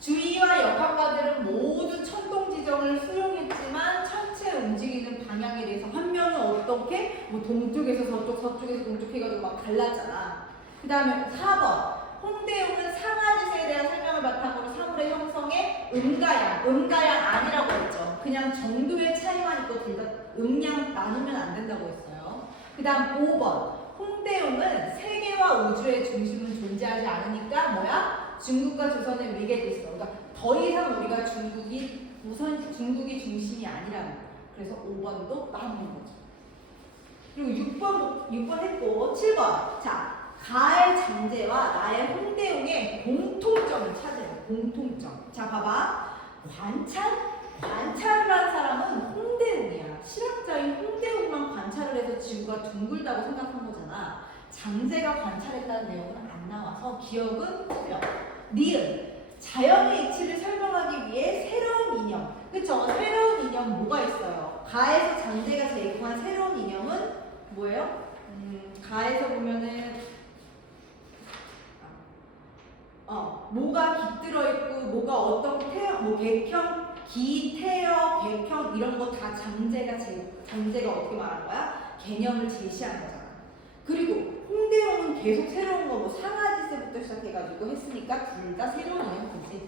주위와 역학가들은 모두 천동 지정을 수용했지만 천체 움직이는 방향에 대해서 한 명은 어떻게? 뭐 동쪽에서 서쪽, 서쪽에서 동쪽 해가지고 막 달랐잖아. 그 다음에 4번. 홍대용은 상하지세에 대한 설명을 바탕으로 사물의 형성에 음가양 아니라고 했죠. 그냥 정도의 차이만 있고 둘 다 음양 나누면 안 된다고 했어요. 그 다음 5번. 홍대용은 세계와 우주의 중심은 존재하지 않으니까 뭐야? 중국과 조선의 위계됐어. 그러니까 더 이상 우리가 중국이 중심이 아니라는 거야. 그래서 5번도 맞는 거죠. 그리고 6번 했고 7번. 자, 가의 장제와 나의 홍대용의 공통점을 찾아요. 공통점. 자, 봐봐. 관찰을 한 사람은 홍대용이야. 실학자인 홍대용만 관찰을 해서 지구가 둥글다고 생각한 거잖아. 장제가 관찰했다는 내용은 안 나와서 기억은 틀려. 니은. 자연의 이치를 설명하기 위해 새로운 이념. 그쵸? 새로운 이념 뭐가 있어요? 가에서 장제가 제공한 새로운 이념은 뭐예요? 가에서 보면은 뭐가 깃들어 있고 뭐가 어떻게 태어, 뭐 백형, 기, 태여, 백형 이런 거 다 장제가 어떻게 말하는 거야? 개념을 제시하는 거잖아. 그리고 홍대용은 계속 새로운 거 뭐 상하지세부터 시작해가지고 했으니까 둘 다 새로운 이념 제시했어.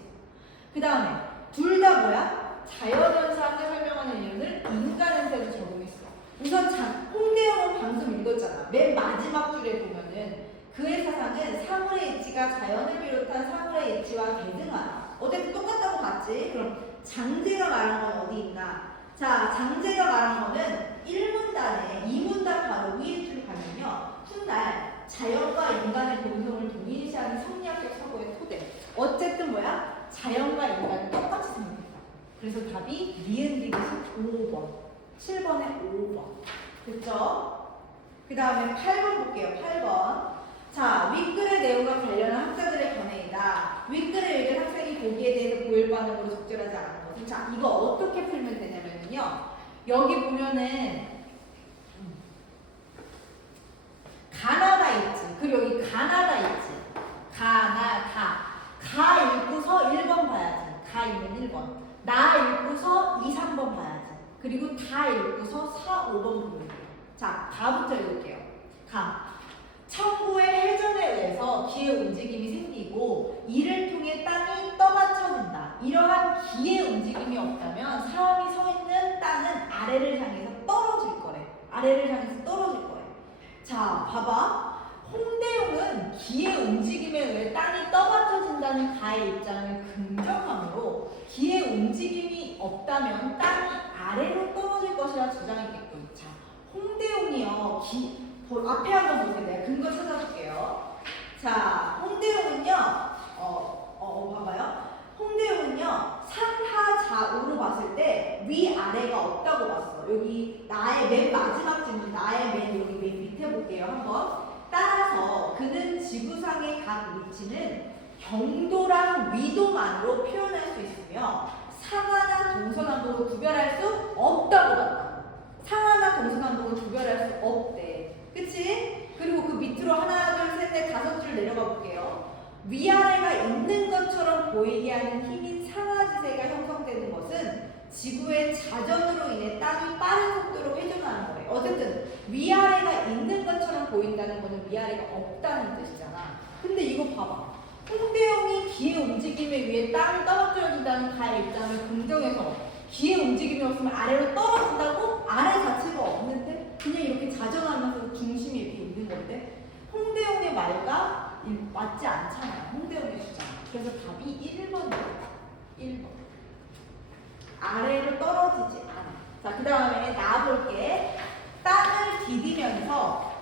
그 다음에 둘 다 뭐야? 자연현상을 설명하는 이론을 인간한테도 적용했어. 우선 홍대용은 방금 읽었잖아. 맨 마지막 줄에 보면은 그의 사상은 사물의 이치가 자연을 비롯한 사물의 이치와 대등하다. 어쨌든 똑같다고 봤지? 그럼 장제가 말한 건 어디 있나? 자, 장제가 말한 거는 1문단에 2문단 바로 위에 줄 가면요. 훗날 자연과 인간의 본성을 동일시하는 성리학적 사고의 토대. 어쨌든 뭐야? 자연과 인간은 똑같이 생각했다. 그래서 답이 니은디귿이 5번. 7번에 5번. 됐죠? 그 다음에 8번 볼게요. 8번. 자, 윗글의 내용과 관련한 학자들의 견해이다. 윗글의 읽은 학생이 보기에 대해서 고일 반응으로 적절하지 않은 것. 자, 이거 어떻게 풀면 되냐면요. 여기 보면은 가나다 있지. 그리고 여기 가나다 있지. 가 읽고서 1번 봐야지. 가 있는 1번. 나 읽고서 2, 3번 봐야지. 그리고 다 읽고서 4, 5번 보면 돼요. 자, 가부터 읽을게요. 가. 천부의 회전에 의해서 기의 움직임이 생기고 이를 통해 땅이 떠받쳐진다. 이러한 기의 움직임이 없다면 사람이 서 있는 땅은 아래를 향해서 떨어질 거래. 아래를 향해서 떨어질 거래. 자, 봐봐. 홍대용은 기의 움직임에 의해 땅이 떠받쳐진다는 가의 입장을 긍정함으로 기의 움직임이 없다면 땅이 아래로 떨어질 것이라 주장했겠군. 자, 홍대용이요. 앞에 한번 보세요. 내가 근거 찾아볼게요. 자, 홍대용은요. 봐봐요. 홍대용은요. 상하좌우로 봤을 때 위아래가 없다고 봤어. 여기 나의 맨 마지막 질문, 나의 맨 여기 맨 밑에 볼게요. 한번. 따라서 그는 지구상의 각 위치는 경도랑 위도만으로 표현할 수 있으며 상하나 동서남북을 구별할 수 없다고 봤다. 상하나 동서남북을 구별할 수 없대. 그치? 그리고 그 밑으로 하나, 둘, 셋, 넷, 5줄 내려가 볼게요. 위아래가 있는 것처럼 보이게 하는 힘인 상하지세가 형성되는 것은 지구의 자전으로 인해 땅이 빠른 속도로 회전하는 거예요. 어쨌든 위아래가 있는 것처럼 보인다는 거는 위아래가 없다는 뜻이잖아. 근데 이거 봐봐. 홍대용이 기의 움직임에 의해 땅이 떨어져진다는 가의 입장을 긍정해서 기의 움직임이 없으면 아래로 떨어진다고? 아래 자체가 없는데 그냥 이렇게 자전하면서 중심이 이렇게 있는 말과 맞지 않잖아요. 홍대영의 주장. 그래서 답이 1번이에요. 1번. 아래로 떨어지지 않아. 자, 그 다음에 나와볼게. 땅을 디디면서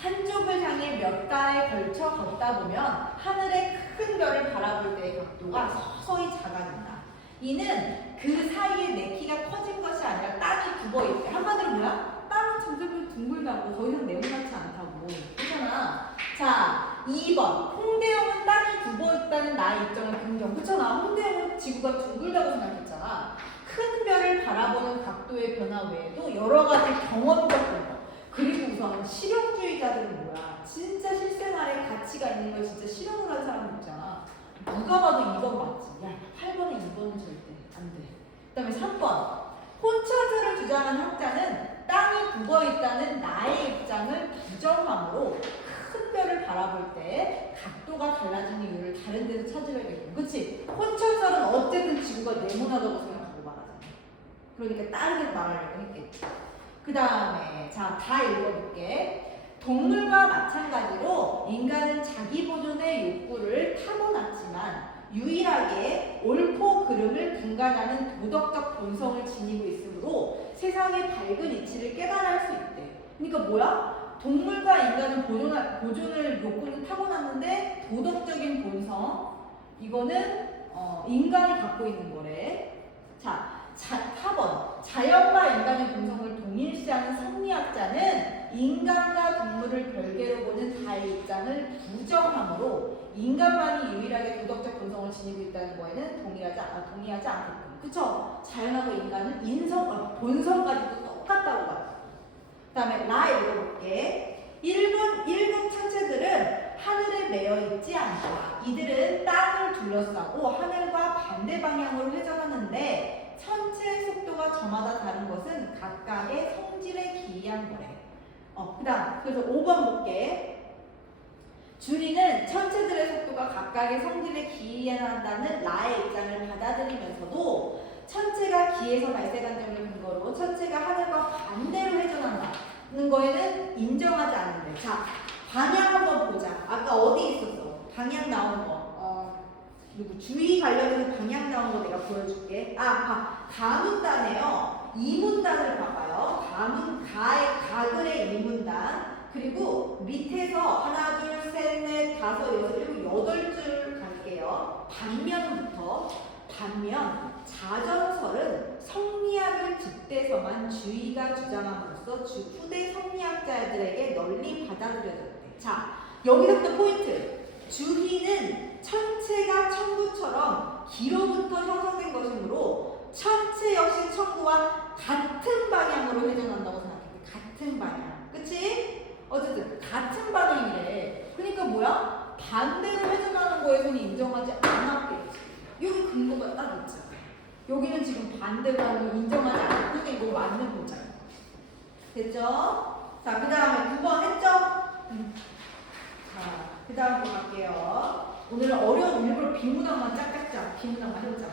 한쪽을 향해 몇 가에 걸쳐 걷다 보면 하늘의 큰 별을 바라볼 때의 각도가 서서히 작아진다. 이는 그 사이에 내 키가 커진 것이 아니라 땅이 굽어있대. 한마디로 뭐야? 땅은 점점 둥글다고 더 이상 네모나지 않다고. 그렇잖아. 자, 2번. 홍대영은 땅이 굽어있다는 나의 입장을 긍정. 그렇잖아. 홍대영은 지구가 둥글다고 생각했잖아. 큰 별을 바라보는 각도의 변화 외에도 여러 가지 경험적 변화. 그리고 우선 실용주의자들은 뭐야? 진짜 실생활에 가치가 있는 걸 진짜 실험을 하는 사람들 있잖아. 누가 봐도 2번 맞지? 야, 8번에 2번은 절대 안 돼. 그 다음에 3번. 혼천설을 주장하는 학자는 땅이 굽어있다는 나의 입장을 부정함으로 큰 별을 바라볼 때 각도가 달라지는 이유를 다른 데서 찾으려겠고. 그치? 혼천설은 어쨌든 지구가 네모나다고 생각하고 말하잖아. 그러니까 다르게 말하려고 했겠지. 그 다음에 자, 다 읽어볼게. 동물과 마찬가지로 인간은 자기 보존의 욕구를 타고났지만 유일하게 옳고 그름을 분간하는 도덕적 본성을 지니고 있으므로 세상의 밝은 이치를 깨달을 수 있대. 그러니까 뭐야? 동물과 인간은 보존을 욕구는 타고났는데 도덕적인 본성 이거는 인간이 갖고 있는 거래. 자, 4번. 자연과 인간의 본성을 동일시하는 성리학자는 인간과 동물을 별개로 보는 다의 입장을 부정하므로 인간만이 유일하게 도덕적 본성을 지니고 있다는 거에는 동의하지 않겠군. 그쵸? 자연하고 인간은 본성까지도 똑같다고 봐요. 그 다음에 라 읽어볼게. 1급 천체들은 하늘에 매여 있지 않다. 이들은 땅을 둘러싸고 하늘과 반대 방향으로 회전하는데 천체의 속도가 저마다 다른 것은 각각의 성질에 기이한 거래. 그 다음, 그래서 5번 볼게. 주리는 천체들의 속도가 각각의 성질에 기이한다는 나의 입장을 받아들이면서도 천체가 기에서 발생한 점을 근거로 천체가 하늘과 반대로 회전한다는 거에는 인정하지 않는데. 자, 방향 한번 보자. 아까 어디 있었어? 방향 나온 거. 주의 관련해서 방향 나온 거 내가 보여줄게. 가문단에요. 이문단을 봐봐요. 가글의 이문단. 그리고 밑에서 하나, 둘, 셋, 넷, 다섯, 여섯, 일곱, 8줄 갈게요. 반면 자전설은 성리학을 빗대서만 주의가 주장함으로써 후대 성리학자들에게 널리 받아들여졌대. 자, 여기서부터 포인트. 주희는 천체가 천구처럼 기로부터 형성된 것이므로 천체 역시 천구와 같은 방향으로 회전한다고 생각해. 같은 방향. 그치? 어쨌든 같은 방향이래. 그러니까 뭐야? 반대로 회전하는 거에서는 인정하지 않았겠지. 여기 근거가 딱 있잖아. 여기는 지금 반대로 하는 거 인정하지 않고 근데 이거 맞는 거잖아. 됐죠? 자, 그 다음에 9번 했죠? 자, 그 다음 거 갈게요. 오늘은 어려운 일부러 비문학만 짝짝짝 비문학만 해보자.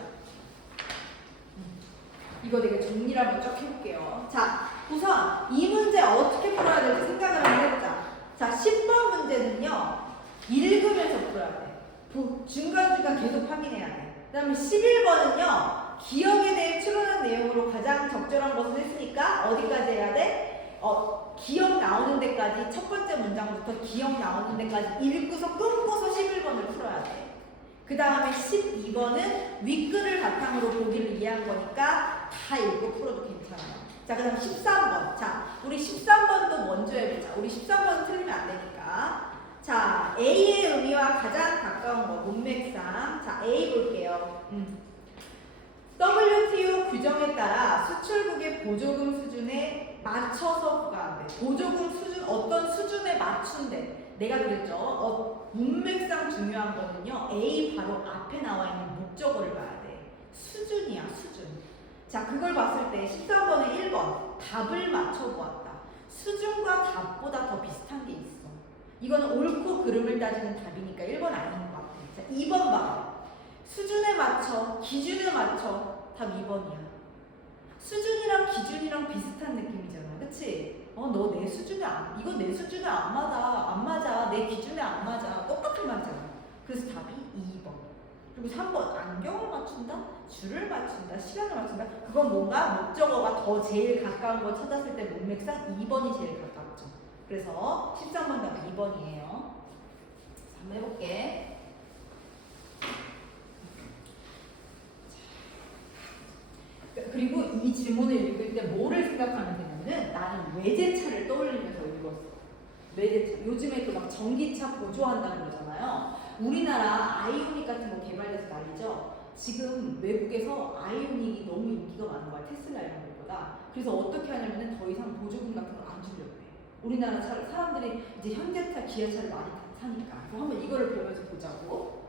이거 되게 정리를 한번 쫙 해볼게요. 자, 우선 이 문제 어떻게 풀어야 될지 생각을 한번 해보자. 자, 10번 문제는요. 읽으면서 풀어야 돼. 중간중간 계속 확인해야 돼. 그 다음에 11번은요. 기억에 대해 추론한 내용으로 가장 적절한 것을 했으니까 어디까지 해야 돼? 기억 나오는 데까지 첫 번째 문장부터 기억 나오는 데까지 읽고서 끊고서 11번을 풀어야 돼. 그 다음에 12번은 윗글을 바탕으로 보기를 이해한 거니까 다 읽고 풀어도 괜찮아요. 자, 그 다음 13번. 자, 우리 13번도 먼저 해보자. 우리 13번은 틀리면 안 되니까. 자, A의 의미와 가장 가까운 거, 문맥상. 자, A 볼게요. WTO 규정에 따라 수출국의 보조금 수준에 맞춰서 부과한대. 보조금 수준, 어떤 수준에 맞춘대. 내가 그랬죠. 문맥상 중요한 거는요. A 바로 앞에 나와 있는 목적어를 봐야 돼. 수준이야, 수준. 자, 그걸 봤을 때 13번에 1번 답을 맞춰보았다. 수준과 답보다 더 비슷한 게 있어. 이거는 옳고 그름을 따지는 답이니까 1번 아닌 것 같아. 자, 2번 봐. 수준에 맞춰, 기준에 맞춰. 답 2번이야. 수준이랑 기준이랑 비슷한 느낌이잖아. 그치? 너 내 수준에 이거 내 수준에 안 맞아, 내 기준에 안 맞아. 똑같은 말이잖아. 그래서 답이 2번. 그리고 3번 안경을 맞춘다, 줄을 맞춘다, 시간을 맞춘다. 그건 뭔가 목적어가 더 제일 가까운 거 찾았을 때 문맥상 2번이 제일 가깝죠. 그래서 13번 답 2번이에요. 한번 해볼게. 그리고 이 질문을 읽을 때 뭐를 생각하면 되냐면 나는 외제차를 떠올리면서 읽었어. 외제차. 요즘에 그 막 전기차 보조한다는 거잖아요. 우리나라 아이오닉 같은 거 개발돼서 난리죠. 지금 외국에서 아이오닉이 너무 인기가 많은 거야. 테슬라 이런 것보다. 그래서 어떻게 하냐면은 더 이상 보조금 같은 거 안 주려고 해. 우리나라 사람들이 이제 현대차, 기아차를 많이 사니까. 그럼 한번 이거를 배우면서 보자고.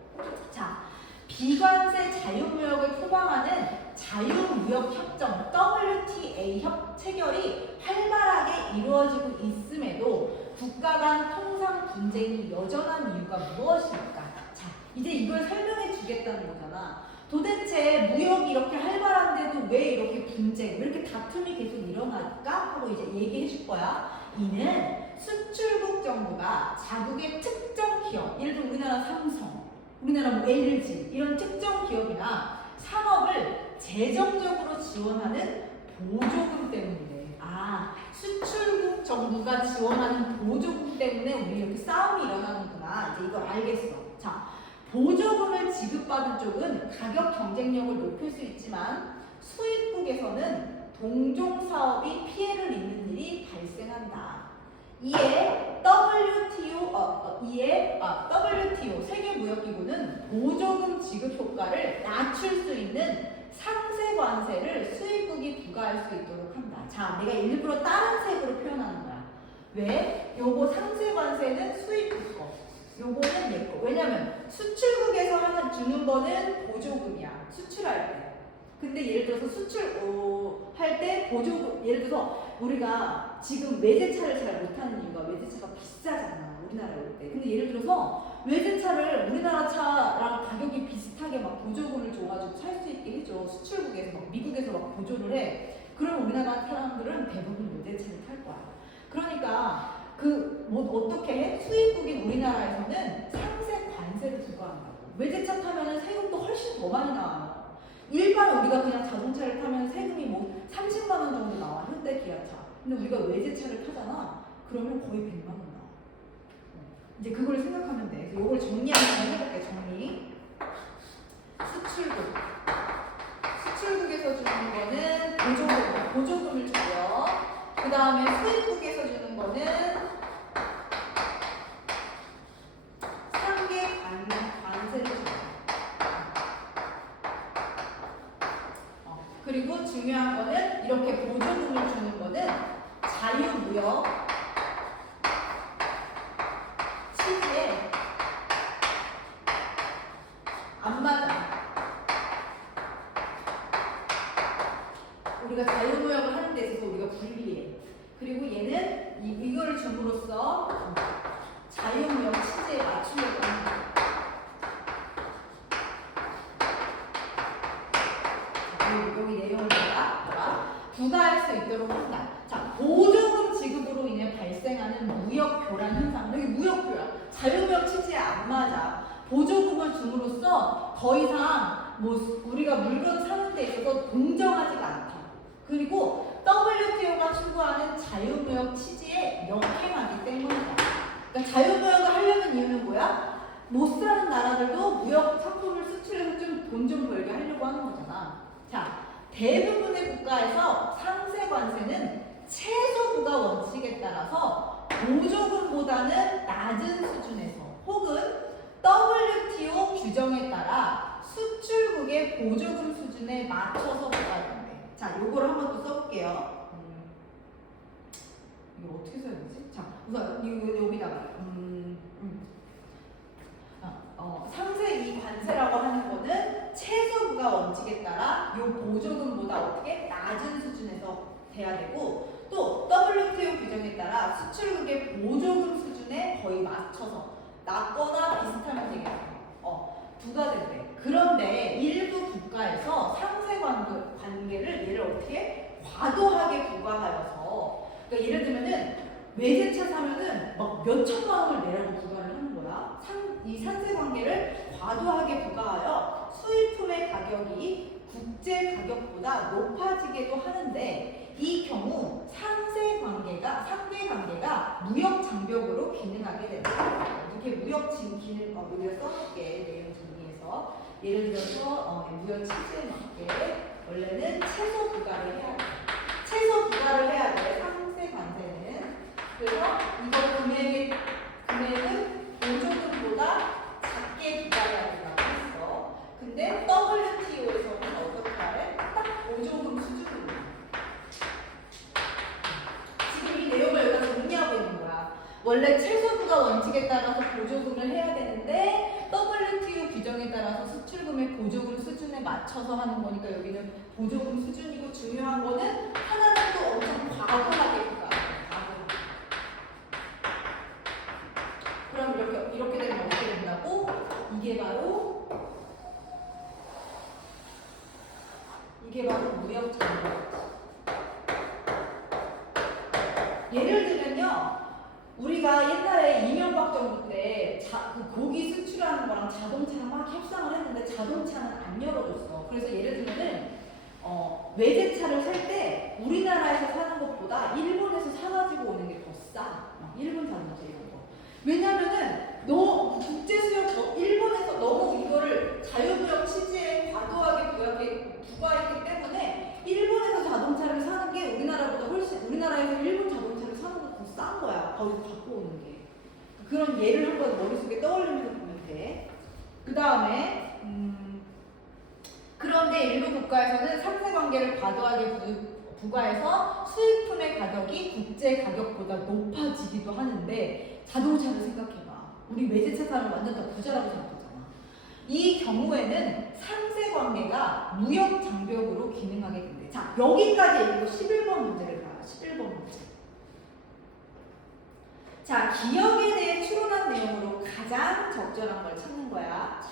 자, 비관세 자유무역을 표방하는 자유무역협정 WTA 체결이 활발하게 이루어지고 있음에도 국가 간 통상 분쟁이 여전한 이유가 무엇일까? 자, 이제 이걸 설명해 주겠다는 거잖아. 도대체 무역이 이렇게 활발한데도 왜 이렇게 분쟁, 왜 이렇게 다툼이 계속 일어날까? 하고 이제 얘기해 줄 거야. 이는 수출국 정부가 자국의 특정 기업, 예를 들어 우리나라 삼성, 우리나라 뭐 LG 이런 특정 기업이나 산업을 재정적으로 지원하는 보조금 때문이래. 수출국 정부가 지원하는 보조금 때문에 우리 이렇게 싸움이 일어나는구나. 이제 이걸 알겠어. 자, 보조금을 지급받은 쪽은 가격 경쟁력을 높일 수 있지만 수입국에서는 동종 사업이 피해를 입는 일이 발생한다. 이에 WTO 세계무역기구는 보조금 지급 효과를 낮출 수 있는 상세 관세를 수입국이 부과할 수 있도록 한다. 자, 내가 일부러 다른 색으로 표현하는 거야. 왜? 요거 상세 관세는 수입국 거, 요거는 내 거. 왜냐면 수출국에서 주는 거는 보조금이야. 수출할 때. 근데 예를 들어서 수출할 때 보조금, 예를 들어서 우리가 지금 외제차를 잘 못하는 이유가 외제차가 비싸잖아. 우리나라에 올 때. 근데 예를 들어서 외제차를 우리나라 차랑 가격이 비슷하게 막 보조금을 줘가지고 살 수 있게 해줘. 수출국에서 막 미국에서 막 보조를 해. 그럼 우리나라 사람들은 대부분 외제차를 탈 거야. 그러니까 어떻게 해? 수입국인 우리나라에서는 상세 관세를 부과한다고. 외제차 타면은 세금도 훨씬 더 많이 나와요. 일반 우리가 그냥 자동차를 타면 세금이 뭐 30만 원 정도 나와. 현대 기아차. 근데 우리가 외제차를 타잖아. 그러면 거의 100만 원 나와. 이제 그걸 생각하면 돼. 그래서 이걸 정리하면 해볼게. 정리. 수출국에서 주는 거는 보조금을 주고요. 그 다음에 수입국에서 주는 거는 상계 관세를 줘요. 그리고 중요한 거는 이렇게 보조금을 주는 거는 자유무역 취지에 안 맞아. 우리가 자유무역을 하는 데 있어서 우리가 불리해. 그리고 얘는 이거를 줌으로써 자유무역 취지에 맞추려고 하는 거야. 여기 내용을 봐봐. 부과할 수 있도록 한다. 자, 보조금 지급으로 인해 발생하는 무역 교란 현상. 여기 무역 교란. 자유무역 취지에 안 맞아. 보조금을 줌으로써 더 이상 뭐 우리가 물건 사는 데 있어서 공정하지가 않다. 그리고 WTO가 추구하는 자유무역 취지에 역행하기 때문이다. 그러니까 자유무역을 하려는 이유는 뭐야? 못 사는 나라들도 무역 상품을 수출해서 좀 돈 좀 벌게 하려고 하는 거잖아. 자, 대부분의 국가에서 상세 관세는 최소 부가 원칙에 따라서 보조금보다는 낮은 수준에서 혹은 WTO 규정에 따라 수출국의 보조금 수준에 맞춰서 부과된대. 자, 요거를 한번 또 써볼게요. 이거 어떻게 써야 되지? 자, 우선 여기다가 상세 이 관세라고 하는 거는 최소 부가 원칙에 따라 요 보조금보다 어떻게 낮은 수준에서 돼야 되고 또 WTO 규정에 따라 수출국의 보조금 수준에 거의 맞춰서 낮거나 비슷하면 되겠죠. 부과된대. 그런데 일부 국가에서 상세 관계를 얘를 어떻게 과도하게 부과하여서 그러니까 예를 들면은 외제차 사면은 막 몇 천만 원을 내라고 부과를 하는 거야. 이 산세 관계를 과도하게 부과하여 수입품의 가격이 국제 가격보다 높아지기도 하는데 이 경우 상대 관계가 무역 장벽으로 기능하게 된다. 이렇게 무역 기능 우리가 써놓을게 내용 정리해서 예를 들어서 무역 취지에 맞게 원래는 최소 부과를 해야 돼. 최소 부과를 해야 돼. 상세 관세는. 그래서 이거 금액은 보조금보다 작게 부과해야 된다고 했어. 근데 WTO에서는 어떻게 하래? 딱 보조금 수준으로. 지금 이 내용을 여기다 정리하고 있는 거야. 원래 최소 부과 원칙에 따라서 보조금을 해야 되는데 WTO 규정에 따라서 수출금의 보조금 수준에 맞춰서 하는 거니까 여기는 보조금 수준이고 중요한 거는 하나는 또 엄청 과도하게 부과. 그럼 이렇게 되면 어떻게 된다고? 이게 바로 무역 장벽이지. 예를 들면요, 우리가 옛날에 이명박 정부 때 그 고기 수출하는 거랑 자동차랑 막 협상을 했는데 자동차는 안 열어줬어. 그래서 예를 들면은 외제차를 살 때 우리나라에서 사는 것보다 일본에서 사가지고 오는 게 더 싸. 일본 자동차 이런 거. 왜냐면은 국제 수역 일본에서 너무 이거를 자유무역 취지에 과도하게 부과했기 때문에 일본에서 자동차를 사는 게 우리나라에서 일본 자동차를 사는 게 더 싼 거야. 거기서 갖고 오는 게. 그런 예를 한번 머릿속에 떠올리면서 보면 돼. 그 다음에 그런데 일부 국가에서는 상세 관계를 과도하게 부과해서 수입품의 가격이 국제 가격보다 높아지기도 하는데 자동차를 생각해봐. 우리 외제차 사면 완전 다 부자라고 생각하잖아. 이 경우에는 상세 관계가 무역 장벽으로 기능하게 된대. 자, 여기까지 얘기고 11번 문제를 봐요. 11번 문제. 자, 기억에 대해 추론한 내용으로 가장 적절한 걸 찾는 거야. 자,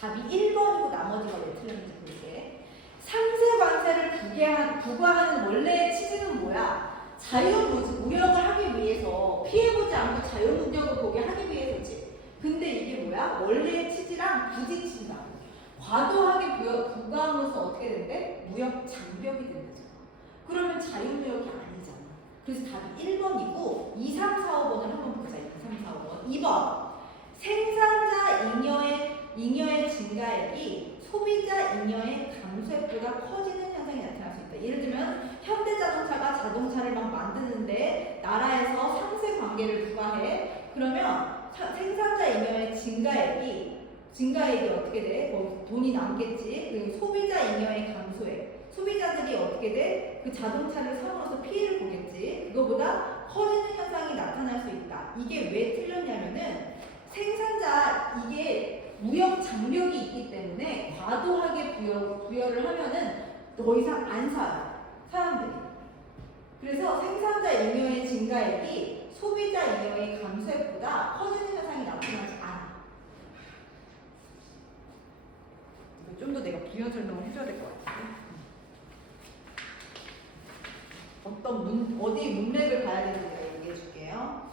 답이 1번이고 나머지가 왜 틀렸는지 볼게. 상세 관세를 부과하는 원래의 취지는 뭐야? 자유무역을 하기 위해서 피해보지 않고 자유무역을 보게 하기 위해서지. 근데 이게 뭐야? 원래의 취지랑 부딪힌다. 과도하게 부과함으로써 어떻게 된대? 무역 장벽이 된다잖아. 그러면 자유무역이 아니잖아. 그래서 답이 1번이고 2, 3, 4, 5번을 한번 보자. 2, 3, 4, 5번. 2번. 생산자 잉여의 증가액이 소비자 잉여의 감소액보다 커지는 현상이 나타날 수 있다. 예를 들면 현대자동차가 자동차를 막 만드는데 나라에서 상세 관계를 부과해. 그러면 생산자 잉여의 증가액이 어떻게 돼? 돈이 남겠지. 그리고 소비자 잉여의 감소액. 소비자들이 어떻게 돼? 그 자동차를 사면서 피해를 보겠지. 그거보다 커지는 현상이 나타날 수 있다. 이게 왜 틀렸냐면은 이게 무역 장벽이 있기 때문에 과도하게 부여를 하면은 더 이상 안 사요. 사람들이. 그래서 생산자 잉여의 증가액이 소비자 잉여의 감소액보다 커지는 현상이 나타나지 않아. 좀 더 내가 부연 설명을 해줘야 될 것 같은데. 어디 문맥을 봐야 되는지 내가 얘기해 줄게요.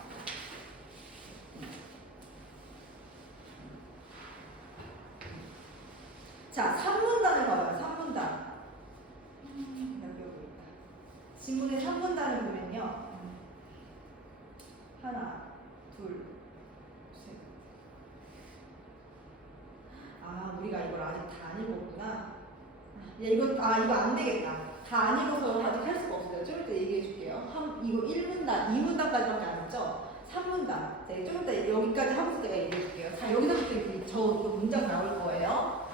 자, 3문단을 봐봐요. 3문단. 여기 있다. 지문의 3문단을 보면요. 하나, 둘, 셋. 아, 우리가 이걸 아직 다 안 읽었구나. 이거 안 되겠다. 다 안 읽어서 아직 할 수가 없어요. 좀 이따 얘기해 줄게요. 이거 1문단, 2문단까지밖에 안 했죠? 3문단. 네, 좀 이따 여기까지 하면서 내가 얘기해 줄게요. 자, 여기서부터 저 문장 나올 거예요.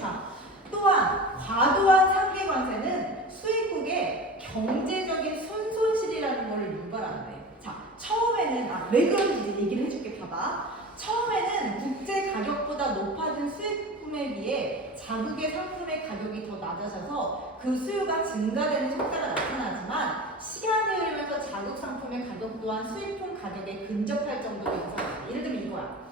자, 또한 과도한 상계 관세는 수입국의 경제적인 손실이라는 것을 유발한대. 자, 처음에는 왜 그런지 얘기를 해줄게. 봐봐. 처음에는 국제 가격보다 높아진 수입품에 비해 자국의 상품의 가격이 더 낮아져서 그 수요가 증가되는 효과가 나타나지만 시간이 흐르면서 자국 상품의 가격 또한 수입품 가격에 근접할 정도로 인상한다. 예를 들면 이거야.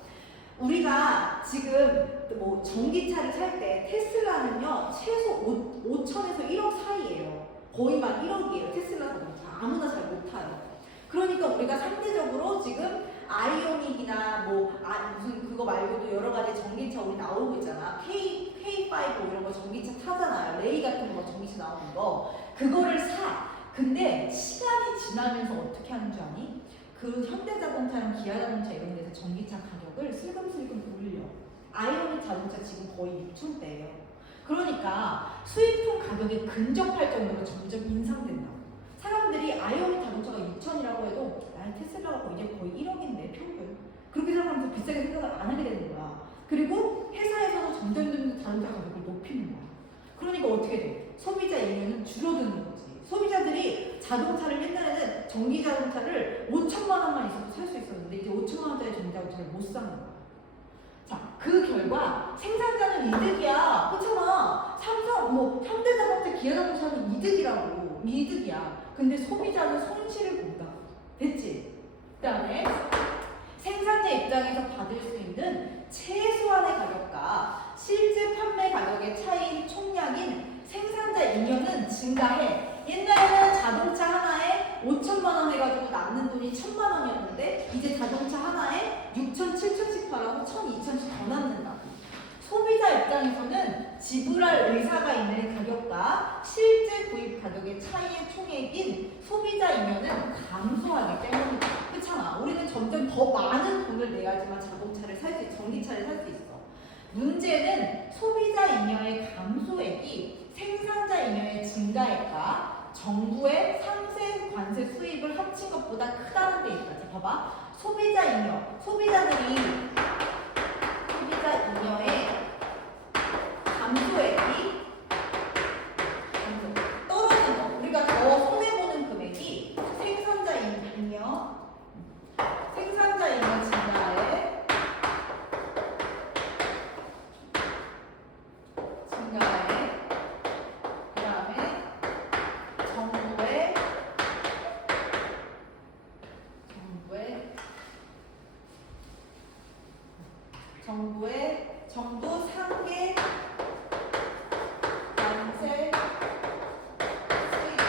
우리가 지금 뭐 전기차를 살 때 테슬라는요 최소 5천에서 1억 사이예요. 거의 막 1억이에요. 테슬라 자동차. 아무나 잘 못 타요. 그러니까 우리가 상대적으로 지금 아이오닉이나 무슨 그거 말고도 여러 가지 전기차 우리 나오고 있잖아. K5 이런 거 전기차 타잖아요. 레이 같은 거 전기차 나오는 거. 그거를 사. 근데 시간이 지나면서 어떻게 하는 줄 아니? 그 현대자동차랑 기아자동차 이런 데서 전기차 가격을 슬금슬금 올려. 아이오닉 자동차 지금 거의 6,000대예요. 그러니까 수입품 가격에 근접할 정도로 점점 인상된다고. 사람들이 아이오닉 자동차가 6,000이라고 해도 테슬라가 이제 거의 1억인데 평균. 그렇게 생각하면서 비싸게 생각을 안 하게 되는 거야. 그리고 회사에서도 점점 자동차 가격을 높이는 거야. 그러니까 어떻게 돼? 소비자 잉여는 줄어드는 거지. 소비자들이 자동차를 옛날에는 전기 자동차를 5천만 원만 있어도 살 수 있었는데 이제 5천만 원짜리 전기 자동차를 못 사는 거야. 자, 그 결과 생산자는 이득이야. 그렇잖아. 삼성, 현대자동차, 기아자동차는 이득이라고. 이득이야. 근데 소비자는 손실을 본다. 됐지? 그 다음에 생산자 입장에서 받을 수 있는 최소한의 가격과 실제 판매 가격의 차이인 총량인 생산자 잉여는 증가해. 옛날에는 자동차 하나에 5천만 원 해가지고 남는 돈이 1,000만 원이었는데 이제 자동차 하나에 6천, 7천씩 팔아서 1,000, 2천씩 더 남는다. 소비자 입장에서는 지불할 의사가 있는 가격과 실제 구입 가격의 차이의 총액인 소비자 잉여는 감소하기 때문이다. 그렇잖아. 우리는 점점 더 많은 돈을 내야지만 자동차를 살 수 있어. 전기차를 살 수 있어. 문제는 소비자 잉여의 감소액이 생산자 잉여의 증가액과 정부의 상세 관세 수입을 합친 것보다 크다는 데 있다. 자, 봐봐. 소비자 잉여. 소비자 잉여의 감소액이 떨어지는 거. 우리가 더 손해보는 금액이 생산자 잉여 증가액 그 다음에 정부 상계 관세 수입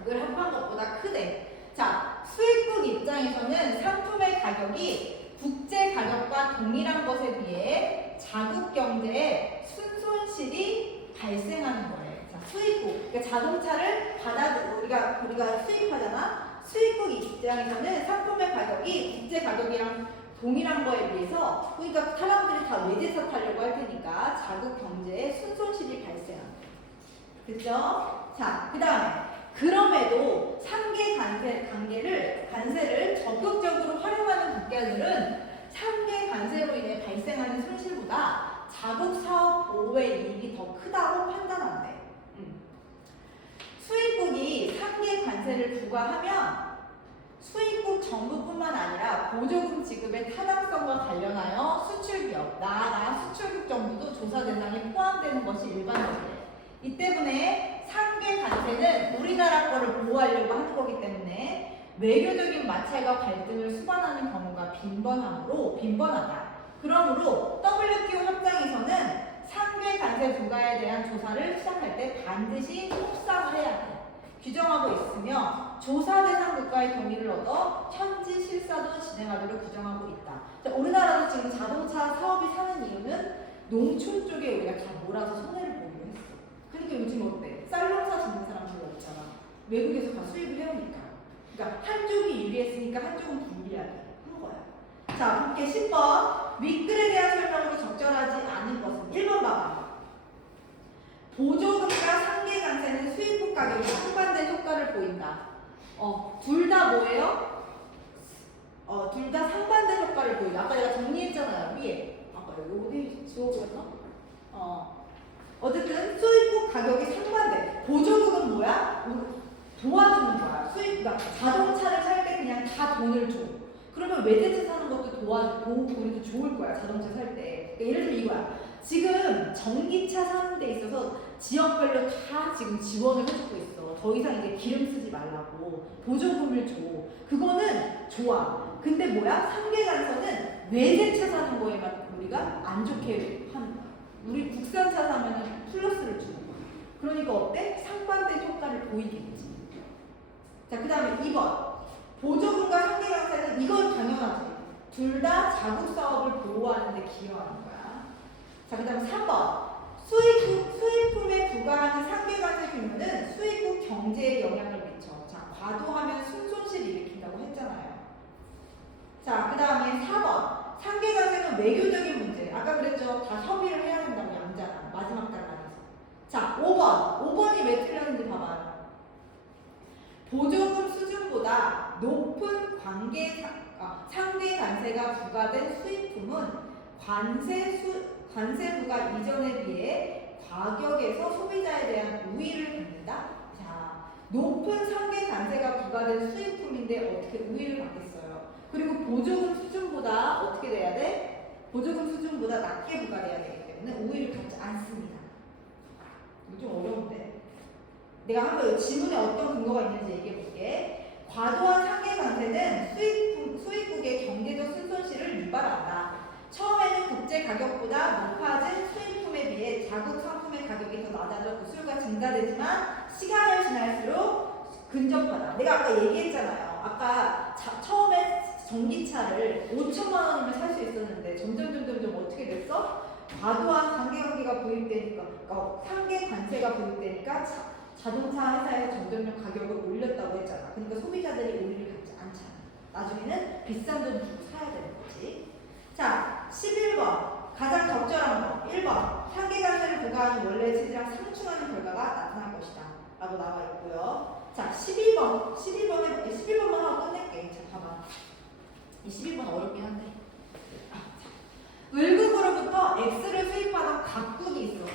이걸 합한 것보다 크대. 자, 수입국 입장에서는 상품의 가격이 국제 가격과 동일한 것에 비해 자국 경제에 순손실이 발생하는 거예요. 자, 수입국. 그러니까 자동차를 우리가 수입하잖아. 수입국 입장에서는 상품의 가격이 국제 가격이랑 동일한 거에 비해서 그러니까 사람들이 다 외제차 타려고 할 테니까 자국 경제에 순손실이 발생한다. 됐죠? 자, 그 다음에 그럼에도 상계 관세를 적극적으로 활용하는 국가들은 상계 관세로 인해 발생하는 손실보다 자국 사업 보호의 이익이 더 크다고 판단한대. 수입국이 상계 관세를 부과하면 수입국 정부뿐만 아니라 보조금 지급의 타당성과 관련하여 수출기업, 나아가 수출국 정부도 조사 대상에 포함되는 것이 일반적이에요. 이 때문에 상계 관세는 우리나라 거를 보호하려고 하는 거기 때문에 외교적인 마찰과 갈등을 수반하는 경우가 빈번하다. 그러므로 WTO 협정에서는 상계 관세 부과에 대한 조사를 시작할 때 반드시 협상을 해야 돼. 규정하고 있으며 조사 대상 국가의 동의를 얻어 현지 실사도 진행하도록 규정하고 있다. 자, 우리나라도 지금 자동차 사업이 사는 이유는 농촌 쪽에 우리가 다 몰아서 손해를 보기로 했어. 그러니까 요즘 어때? 쌀 농사 짓는 사람 별로 없잖아. 외국에서 다 수입을 해오니까. 그러니까 한쪽이 유리했으니까 한쪽은 불리하게 한 거야. 자, 볼게 10번. 윗글에 대한 설명으로 적절하지 않은 것은 1번 봐봐. 보조금과 상계 관세는 수입국 가격에 상반된 효과를 보인다. 둘 다 뭐예요? 둘 다 상반된 효과를 보인다. 아까 내가 정리했잖아요. 위에. 아까 여기 어디 지워버렸나? 어쨌든 수입국 가격이 상반돼. 보조금은 뭐야? 도와주는 거야. 그러니까 자동차를 살 때 그냥 다 돈을 줘. 그러면 외제차 사는 것도 우리도 좋을 거야. 자동차 살 때. 그러니까 예를 들면 이거야. 지금 전기차 사는 데 있어서 지역별로 다 지금 지원을 해주고 있어. 더 이상 이제 기름 쓰지 말라고 보조금을 줘. 그거는 좋아. 근데 뭐야? 상계관서는 외제차 사는 거에만 우리가 안 좋게 하는 거야. 우리 국산차 사면은 플러스를 주는 거야. 그러니까 어때? 상반된 효과를 보이겠지. 자, 그 다음에 2번. 보조금과 상계강세는 이건 당연하지. 둘 다 자국 사업을 보호하는 데 기여하는 거야. 자, 그 다음에 3번. 수입품에 부과하는 상계관세 규모는 수입국 경제에 영향을 미쳐. 자, 과도하면 순손실 일으킨다고 했잖아요. 자, 그 다음에 4번. 상계관세는 외교적인 문제. 아까 그랬죠? 다 협의를 해야 된다고 양자가 마지막 단락에서. 자, 5번. 5번이 왜 틀렸는지 봐봐요. 보조금 수준보다 높은 상대 관세가 부과된 수입품은 관세 부과 이전에 비해 가격에서 소비자에 대한 우위를 받는다. 자, 높은 상계 관세가 부과된 수입품인데 어떻게 우위를 받겠어요? 그리고 보조금 수준보다 어떻게 돼야 돼? 보조금 수준보다 낮게 부과돼야 되기 때문에 우위를 갖지 않습니다. 이거 좀 어려운데. 내가 한번 지문에 어떤 근거가 있는지 얘기해 볼게. 과도한 상계 관세는 수입국의 경제적 순손실을 유발한다. 처음에는 국제 가격보다 높아진 수입품에 비해 자국 상품의 가격이 더 낮아져 부수료가 증가되지만 시간을 지날수록 근접하다. 내가 아까 얘기했잖아요. 아까 처음에 전기차를 5천만 원이면 살 수 있었는데 점점 어떻게 됐어? 과도한 상계 관계가 부입되니까, 그러니까 상계 관세가 부입되니까 자동차 회사에서 점점 가격을 올렸다고 했잖아. 그러니까 소비자들이 우위를 갖지 않잖아. 나중에는 비싼 돈 주고 사야 되는 거지. 자, 11번. 가장 적절한 거. 1번. 상계관세를 부과하는 원래 체제랑 상충하는 결과가 나타날 것이다. 라고 나와 있고요. 자, 12번. 12번 해볼게. 11번만 하고 끝낼게. 자, 봐봐. 이 11번 어렵긴 한데. 을국으로부터 X를 수입하던 각국이 있어.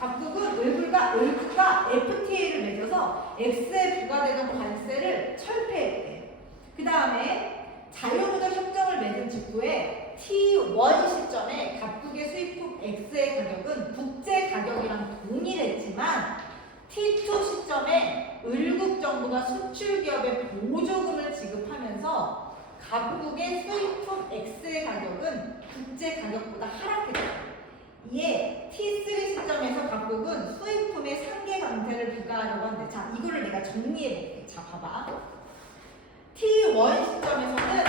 각국은 을국과 FTA를 맺어서 X에 부과되는 관세를 철폐했대. 그 다음에 자유무역 협정을 맺은 직후에 T1 시점에 각국의 수입품 X의 가격은 국제 가격이랑 동일했지만 T2 시점에 을국 정부가 수출 기업에 보조금을 지급하면서 각국의 수입품 X의 가격은 국제 가격보다 하락했다. 이에 T3 시점에서 각국은 수입품의 상계 관세를 부과하려고 하는데, 자, 이거를 내가 정리해 볼게. 자, 봐봐. T1 시점에서는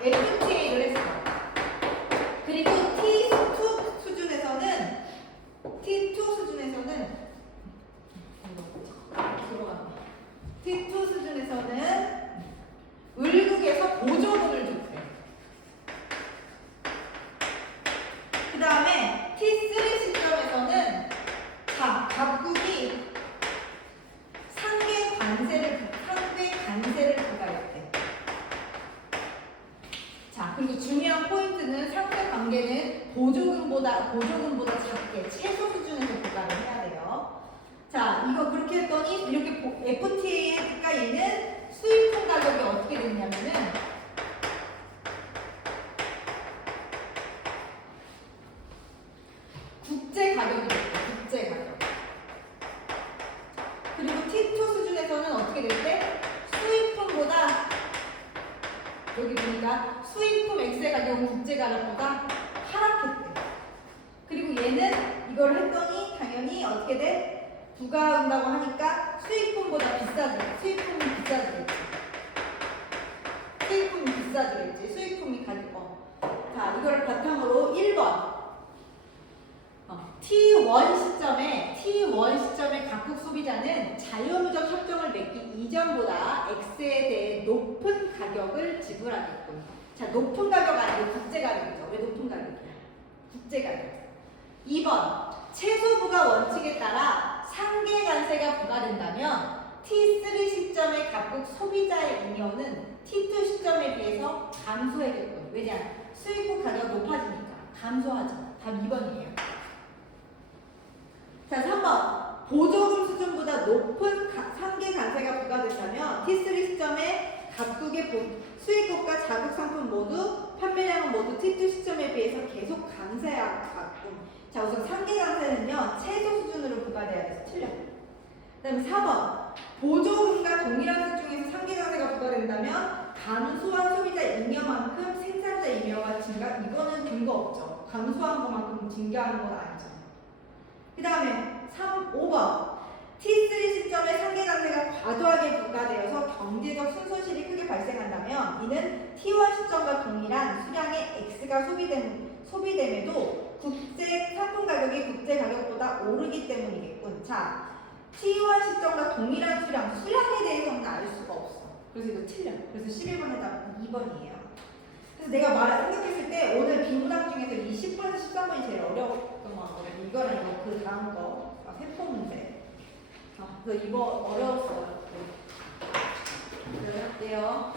FTA를 했어. 그리고 T2 수준에서는 T2 수준에서는 을국에서 보조금을 줬대. 그 다음에 T3 시점에서는 각국이 상계 관세를 부과했대. 자, 그리고 중요한 포인트는 상대 관계는 보조금보다 작게 최소 수준에서 부과를 해야 돼요. 자, 이거 그렇게 했더니 이렇게 FTA가 있는 수입품 가격이 어떻게 됐냐면은 국제 가격이 됐대. 국제 가격. 그리고 T2 수준에서는 어떻게 됐대? 수입품보다 여기 보니까 수입품 X의 가격은 국제 가격보다 하락했대. 그리고 얘는 이걸 했더니 당연히 어떻게 돼? 부과한다고 하니까 수입품보다 비싸지겠지. 수입품이 가격. 자, 이걸 바탕으로 1번. T1 시점에 각국 소비자는 자유무역 협정을 맺기 이전보다 X에 대해 높은 가격을 지불하겠군. 자, 높은 가격 아니고 국제 가격이죠. 왜 높은 가격이야? 국제 가격. 2번. 최소 부과 원칙에 따라 상계 관세가 부과된다면 T3 시점의 각국 소비자의 잉여는 T2 시점에 비해서 감소하겠군. 왜냐? 수입국 가격 높아지니까 감소하죠. 답 2번이에요. 자, 3번. 보조금 수준보다 높은 상계 관세가 부과된다면 T3 시점에 각국의 수입국과 자국 상품 모두 판매량은 모두 T2 시점에 비해서 계속 강세하고. 자, 우선 상계 관세는요 최소 수준으로 부과돼야 돼서 틀려. 그 다음에 4번. 보조금과 동일한 수준에서 상계 관세가 부과된다면 감소한 소비자 잉여만큼 생산자 잉여가 증가. 이거는 근거 없죠. 감소한 것만큼 증가하는 건 아니죠. 그 다음에 5번. T3 시점에 상계 관세가 과도하게 부과되어서 경제적 순손실이 크게 발생한다면 이는 T1 시점과 동일한 수량의 X가 소비됨에도 국제 상품 가격이 국제 가격보다 오르기 때문이겠군. 자, T1 시점과 동일한 수량에 대해서는 알 수가 없어. 그래서 이거 틀려. 그래서 11번의 답은 2번이에요. 그래서 내가 생각했을 때 오늘 비문학 중에서 20번에서 13번이 제일 어려웠던 것 같거든요. 이거랑 이거 그 다음 거, 세포 문제. 그래서 이거 어려웠어요. 네, 할게요.